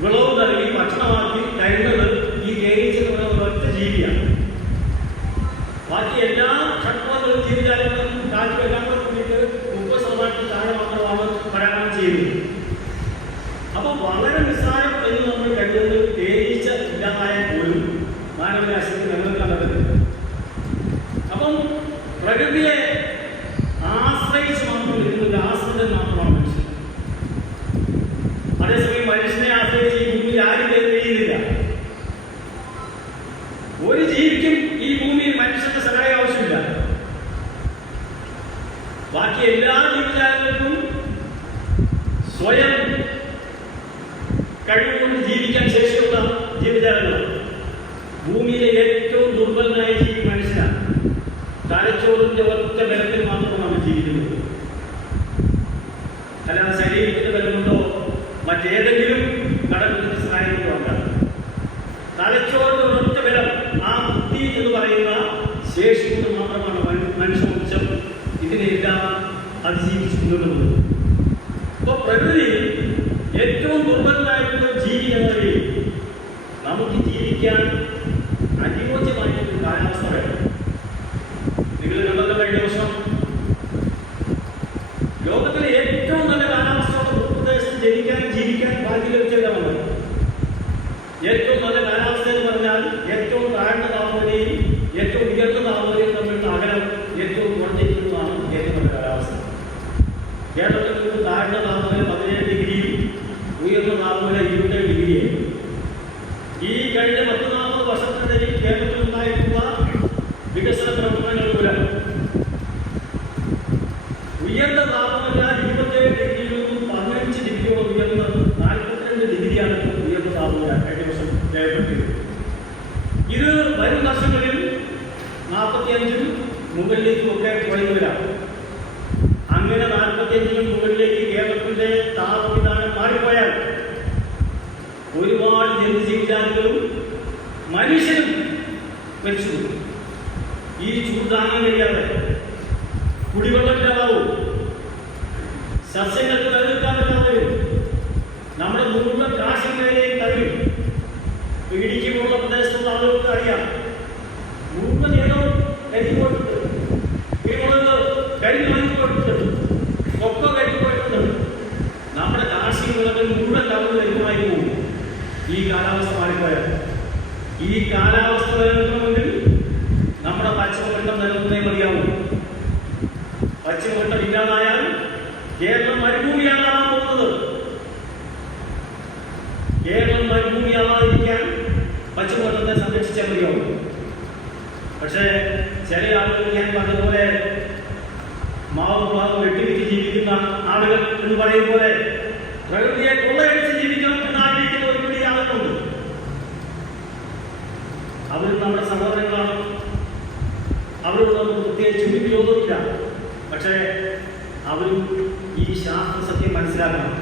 വിളവ് നൽകി ഭക്ഷണമാക്കി തരുന്നത് ഈ തേനീച്ച ഒറ്റ ജീവിയാണ്. ബാക്കി എല്ലാ ഷഡ്പദങ്ങളും ജീവജാലങ്ങളും കാറ്റുമെല്ലാം കൂടിയിട്ട് 30% താഴെ മാത്രമാണ് പരാഗണം ചെയ്യുന്നത്. അപ്പൊ വളരെ നിസ്സാരം എന്ന് നമ്മൾ കരുതുന്നത് തേനീച്ച ഇല്ലാതായാൽ പോലും മാനവരാശിക്ക് നിലനിൽക്കാൻ പറ്റുന്നത്. അപ്പം പ്രകൃതിയെ ആശ്രയിച്ച് മാത്രം നിൽക്കുന്നത് ആശ്രിതൻ മാത്രമാണ് മനുഷ്യൻ. അതേസമയം മനുഷ്യനെ ആശ്രയിച്ച് ഈ ഭൂമിയിൽ ആരും ചെയ്യുന്നില്ല. ഒരു ജീവിക്കും ഈ ഭൂമിയിൽ മനുഷ്യന്റെ സഹായം ആവശ്യമില്ല. ബാക്കി എല്ലാ ജീവജാലങ്ങൾക്കും സ്വയം കഴിവുകൊണ്ട് ജീവിക്കാൻ ശേഷിയുള്ള ജീവജാലങ്ങളാണ്. ഭൂമിയിലെ ഏറ്റവും ദുർബലനായ ജീവി മനുഷ്യനാണ്. തലച്ചോറിന്റെ ഒറ്റ ബലത്തിൽ മാത്രമാണ് ജീവിക്കുന്നത്. അല്ലാതെ ശരീരത്തിന്റെ ബലമുണ്ടോ മറ്റേതെങ്കിലും ഘടകത്തിന്റെ സഹായം കൊണ്ടാണ്. തലച്ചോറിന്റെ ഒറ്റ ബലം, ആ ബുദ്ധി എന്ന് പറയുന്ന ശേഷി കൊണ്ട് മാത്രമാണ് മനുഷ്യവംശം ഇതിനെല്ലാം അതിജീവിച്ച് മുന്നോട്ട് പോകുന്നത്. അപ്പോൾ പ്രകൃതി ഏറ്റവും ദുർബലമായിട്ടുള്ള ജീവി എന്ന നിലയിൽ നമുക്ക് ജീവിക്കാൻ അനുയോജ്യമായിട്ടൊരു കാലാവസ്ഥ വേണം. നിങ്ങൾ കണ്ടല്ലോ കഴിഞ്ഞ വർഷം ലോകത്തിലെ ഏറ്റവും നല്ല കാലാവസ്ഥയുള്ള ഭൂപ്രദേശത്ത് ജീവിക്കാൻ ഭാഗ്യം ലഭിച്ചവരാണ്. ഏറ്റവും നല്ല കാലാവസ്ഥ എന്ന് പറഞ്ഞാൽ ഏറ്റവും താഴ്ന്ന താപനിലയും ഏറ്റവും ഉയർന്ന താപനിലയും തമ്മിലുള്ള അകലം ഏറ്റവും കുറഞ്ഞിരിക്കുന്നതാണ് ഏറ്റവും നല്ല കാലാവസ്ഥ. കേരളത്തിൽ നിന്ന് താഴ്ന്ന താപനില 17 ഡിഗ്രിയും ഉയർന്ന താപനില 27 ഡിഗ്രിയായി. ഈ കഴിഞ്ഞ 10-40 വർഷത്തിനിടയിൽ കേരളത്തിൽ ഉണ്ടായിട്ടുള്ള വികസന പ്രവർത്തനങ്ങൾ മൂലം ഉയർന്ന താപനില 27 ഡിഗ്രിയിൽ നിന്നും 15 ഡിഗ്രിയോളം ഉയർന്ന് 42 ഡിഗ്രിയാണ് ഉയർന്ന താപനില കഴിഞ്ഞ വർഷം രേഖപ്പെടുത്തിയത്. ഇത് വരും വർഷങ്ങളിൽ 45-നും മുകളിലേക്കും ഒക്കെ കുറയുന്നവരാണ്. അങ്ങനെ 45-നും മുകളിലേക്ക് കേരളത്തിന്റെ താപവിധാനം മാറിപ്പോയാൽ ഒരുപാട് ജന്തുജീവിജാതികളും മനുഷ്യരും മരിച്ചു. ഈ ചൂട് താങ്ങാൻ കഴിയാതെ കുടിവെള്ളമില്ലാതാവും, സസ്യങ്ങൾക്ക് നിലനിൽക്കാൻ പറ്റാതെ വരും, നമ്മുടെ മുഴുവൻ കാശികളെയും തകരും. ഇടുക്കി പോലുള്ള പ്രദേശത്തുള്ള ആളുകൾക്ക് അറിയാം, മുഴുവൻ ഏതോ കരിഞ്ഞുപോയിട്ടുണ്ട്, കുടിമുളക് കരിഞ്ഞുപോയിട്ടുണ്ട്, കൊക്ക കരിഞ്ഞുപോയിട്ടുണ്ട്. നമ്മുടെ കാർഷിക വിളകൾ മുഴുവൻ തകർന്ന് ലഭ്യമായി പോകും ഈ കാലാവസ്ഥ മാറിപ്പോയാൽ. ഈ കാലാവസ്ഥ നിലനിൽക്കണമെങ്കിൽ നമ്മുടെ പശ്ചിമഘട്ടം നിലനിന്നേ മതിയാവും. പശ്ചിമഘട്ടം ഇല്ലാതായാൽ കേരളം മരുഭൂമിയാകാൻ പോകുന്നത്. കേരളം മരുഭൂമിയാവാതിരിക്കാൻ പശ്ചിമഘട്ടത്തെ സംരക്ഷിച്ചാൽ മതിയാവും. പക്ഷേ ചില ആളുകൾ ഞാൻ പറഞ്ഞതുപോലെ മാവ് വെട്ടിവിറ്റ് ജീവിക്കുന്ന ആളുകൾ എന്ന് പറയുന്ന പോലെ പ്രകൃതിയെ കൊള്ളയടിച്ച് ജീവിക്കണം എന്ന് ആഗ്രഹിക്കുന്ന ഒരുപടി ആളുകളുണ്ട്. അവരും നമ്മുടെ സഹോദരങ്ങളാണ്, അവരോട് നമുക്ക് പ്രത്യേകിച്ച് വിരോധമില്ല. പക്ഷേ അവരും ഈ ശാസ്ത്ര സത്യം മനസ്സിലാക്കണം.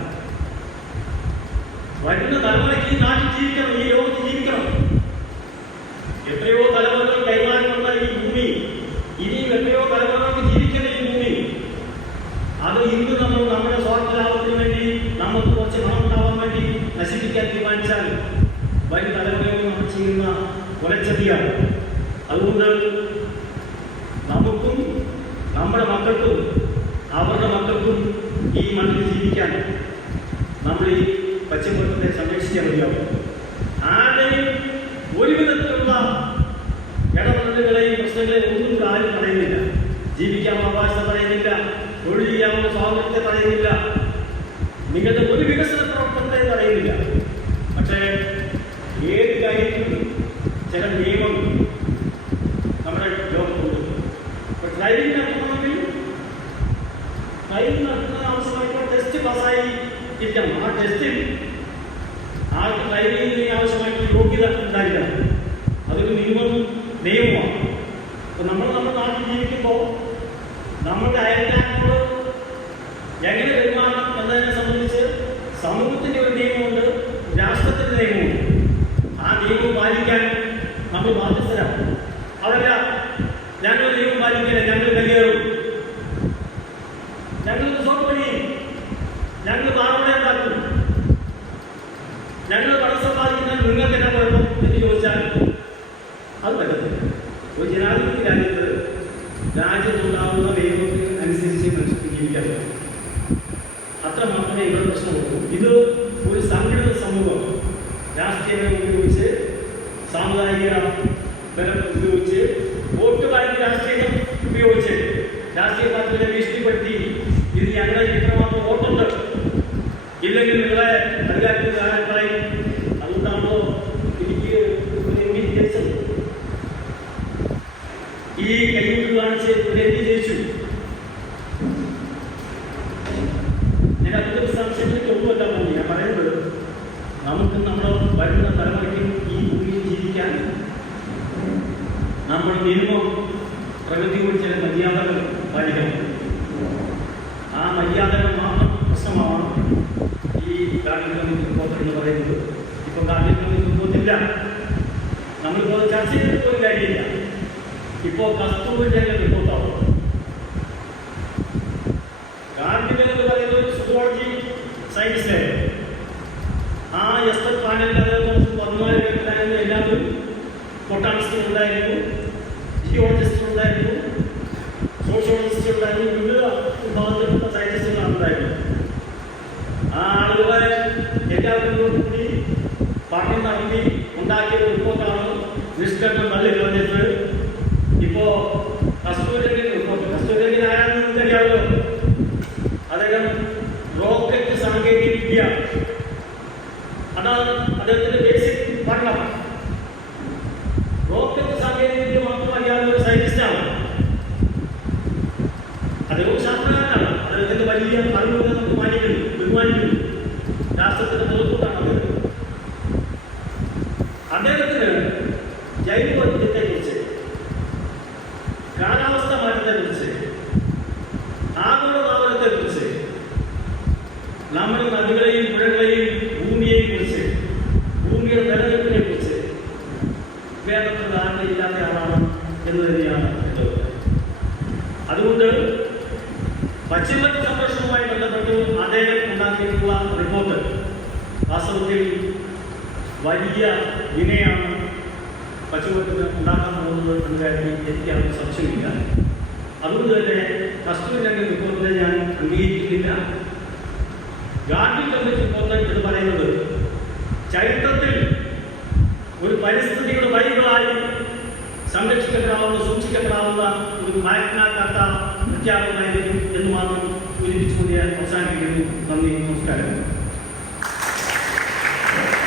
വരുന്ന തലമുറയ്ക്ക് ഈ നാട്ടിൽ ജീവിക്കണം, ഈ ലോകത്ത് ജീവിക്കണം. എത്രയോ തലമുറകൾ കൈമാറി വന്ന ഈ ഭൂമി, ഇനിയും എത്രയോ തലമുറകൾക്ക് ജീവിക്കുന്ന ഈ ഭൂമി, അത് ഇന്ന് നമ്മൾ നമ്മുടെ സ്വാർത്ഥ ലാഭത്തിന് വേണ്ടി നമുക്ക് കുറച്ച് പണം ഉണ്ടാവാൻ വേണ്ടി നശിപ്പിക്കാൻ തീരുമാനിച്ചാൽ വരും തലമുറയോട് നമ്മൾ ചെയ്യുന്ന കൊലച്ചതിയാണ്. അതുകൊണ്ട് നമുക്കും നമ്മുടെ മക്കൾക്കും അവരുടെ മക്കൾക്കും ഈ മണ്ണിൽ ജീവിക്കാൻ നമ്മൾ ഈ പശ്ചിമഘട്ടത്തെ സംരക്ഷിക്കാൻ മതിയാവും. ആരുടെയും ഒരു വിധത്തിലുള്ള ഇടപെടലുകളെയും പ്രശ്നങ്ങളെയും ഒന്നും ആരും പറയുന്നില്ല. ജീവിക്കാനുള്ള അവകാശം പറയുന്നില്ല, തൊഴിൽ ചെയ്യാനുള്ള സ്വാതന്ത്ര്യത്തെ പറയുന്നില്ല, നിങ്ങളുടെ ഒരു വികസന പ്രവർത്തനത്തെ പറയുന്നില്ല. പക്ഷേ ഏത് കാര്യത്തിലും ചില നിയമങ്ങൾ നമ്മുടെ ലോകത്തുണ്ട്. ഇപ്പൊ ഡ്രൈവിംഗ് നടത്തണമെങ്കിൽ ഡ്രൈവിംഗ് നടത്തുന്നതിന് ആവശ്യമായിട്ടുള്ള ടെസ്റ്റ് പാസ്സായി ഇരിക്കണം. ആ ടെസ്റ്റിൽ ആൾക്ക് ഡ്രൈവിംഗിന് ആവശ്യമായിട്ടുള്ള യോഗ്യത ഉണ്ടായില്ല. അതൊരു നിയമമാണ്. അപ്പൊ നമ്മൾ നമ്മുടെ നാട്ടിൽ ജീവിക്കുമ്പോൾ നമ്മുടെ അയൽക്കാരോട് എങ്ങനെ പെരുമാറണം എന്നതിനെ സംബന്ധിച്ച് സമൂഹത്തിന്റെ ഒരു നിയമമുണ്ട്, രാഷ്ട്രത്തിന്റെ നിയമമുണ്ട്. ആ നിയമം പാലിക്കാൻ നമ്മൾ ബാധ്യസ്ഥരാണ്. അതല്ല ഞങ്ങൾ നിയമം പാലിക്കില്ല, ഞങ്ങൾ കല്ലേറും, ഞങ്ങൾ റിസോർട്ട് പണിയും, ഞങ്ങൾ താറോടെ ഉണ്ടാക്കും, ഞങ്ങൾ പണം സമ്പാദിക്കുന്ന നിങ്ങൾക്ക് എന്നാ കുഴപ്പം എന്ന് ചോദിച്ചാൽ അത് പറ്റത്തില്ല. ഒരു ജനാധിപത്യ രാജ്യത്ത് രാജ്യത്തുണ്ടാകുന്ന നിയമത്തിന് അനുസരിച്ച് മനുഷ്യർക്ക് ജീവിക്കാൻ പറ്റും. അത്ര മാത്രമേ ഇവിടെ പ്രശ്നമുള്ളൂ. ഇത് ഒരു സംഘടിത സമൂഹം രാഷ്ട്രീയം ഉപയോഗിച്ച്, സാമുദായിക ബലം ഉപയോഗിച്ച്, വോട്ട് ബാങ്ക് രാഷ്ട്രീയം ഉപയോഗിച്ച് രാഷ്ട്രീയ പാർട്ടികളെ ഭീഷണിപ്പെടുത്തി ഇത് ഞങ്ങളെ ഇത്രമാത്രം വോട്ടുണ്ട്, ഇല്ലെങ്കിൽ നിങ്ങളെ അധികാരത്തിൽ പറയും. അതുകൊണ്ടാണോ എനിക്ക് കേസ് ഈ കൈവിട്ട് കാണിച്ച് ജയിച്ചു. ഞാൻ അതിന്റെ സംശയത്തിലേക്ക് ഒന്നുമല്ല പോകുന്നു. ഞാൻ പറയുന്നത് നമുക്ക് നമ്മുടെ വരുന്ന തലമുറയ്ക്കും ഈ ഭൂമിയിൽ ജീവിക്കാൻ നമ്മൾ മിനിമം പ്രകൃതിയോട് ചില മര്യാദകൾ പാലിക്കണം. ആ മര്യാദകൾ മാത്രം പ്രശ്നമാണ് ഈ ഗാർഡൻ കമ്മിറ്റി റിപ്പോർട്ട് എന്ന് പറയുന്നത്. ഇപ്പം ഗാർഡൻ കമ്മിറ്റി റിപ്പോർട്ടില്ല, നമ്മളിപ്പോൾ ചർച്ച ചെയ്തിട്ട് ഒരു കാര്യമില്ല. ഇപ്പോൾ കസ്തൂരിന്റെ റിപ്പോർട്ടാവും. ഗാർഡിയൻ എന്ന് പറയുന്ന ഒരു സുവോളജി സയൻസിലായിരുന്നു. ആ എസ്തർ പാനലിൽ നമുക്ക് 14 എല്ലാവരും ബൊട്ടാണിസ്റ്റ് ഉണ്ടായിരുന്നു, ജിയോളജിസ്റ്റ് ഉണ്ടായിരുന്നു, സോഷ്യോളജിസ്റ്റ് ഉണ്ടായിരുന്നു, വിവിധ വിഭാഗത്തിലുള്ള സയൻറ്റിസ്റ്റുകൾ ഉണ്ടായിരുന്നു. ആ ആളുകളെ എല്ലാവരും കൂടി പഠനം നടത്തി ഉണ്ടാക്കിയ റിപ്പോർട്ടാണ് നിഷ്കരണം തള്ളി കളഞ്ഞിട്ട് ഇപ്പോ കസ്തൂരിരംഗൻ റിപ്പോർട്ട്. കസ്തൂരിരംഗൻ ആരാണെന്ന് നിങ്ങൾക്കറിയാമല്ലോ. അദ്ദേഹം റോക്കറ്റ് സാങ്കേതിക വിദ്യ, അതാണ് അദ്ദേഹത്തിന്റെ ബേസിക് പഠനം. റോക്കറ്റ് സാങ്കേതിക വിദ്യ മാത്രം അറിയാവുന്ന ഒരു സയന്റിസ്റ്റാണ് അദ്ദേഹം. ശാസ്ത്രജ്ഞനാണ്. അദ്ദേഹത്തിന്റെ വലിയ അറിവുകൾ നമുക്ക് ബഹുമാനിക്കുന്നു. രാഷ്ട്രത്തിന്റെ മുതൽക്കൂട്ടാണ് അദ്ദേഹം. അദ്ദേഹത്തിന് ജൈവവൈവിധ്യത്തെക്കുറിച്ച്, കാലാവസ്ഥ മാറ്റത്തെക്കുറിച്ച്, ആഗോളതാപനത്തെക്കുറിച്ച്, നമ്മുടെ നദികളെയും പുഴകളെയും ഭൂമിയെയും കുറിച്ച്, ഭൂമിയുടെ നിലനിൽപ്പിനെ കുറിച്ച് വേണ്ടത്ര ധാരണയില്ലാത്ത ആളാണ് എന്ന് തന്നെയാണ് എൻ്റെ അഭിപ്രായം. അതുകൊണ്ട് പശ്ചിമ സംരക്ഷണവുമായി ബന്ധപ്പെട്ട് അദ്ദേഹം ഉണ്ടാക്കിയിട്ടുള്ള റിപ്പോർട്ട് വാസ്തവത്തിൽ വലിയ വിനയാണ് പശ്ചിമബംഗാളിൽ ഉണ്ടാക്കാൻ പോകുന്നത് എന്ന കാര്യത്തിൽ എനിക്ക് സംശയമില്ല. അതുകൊണ്ട് തന്നെ കസ്തൂരിരംഗൻ റിപ്പോർട്ടിനെ ഞാൻ അംഗീകരിക്കുന്നില്ല. ഗാർഡിയൻ കമ്മിറ്റി റിപ്പോർട്ട് എന്ന് പറയുന്നത് ചരിത്രത്തിൽ ഒരു പരിസ്ഥിതിയുടെ വഴികളായി സംരക്ഷിക്കപ്പെടാവുന്ന, സൂക്ഷിക്കപ്പെടാവുന്ന ഒരു മാഗ്നാ കാർട്ട പ്രഖ്യാപനമായിരിക്കും എന്ന് മാത്രം സൂചിപ്പിച്ചുകൊണ്ട് ഞാൻ അവസാനിപ്പിക്കുന്നു. നന്ദി, നമസ്കാരം.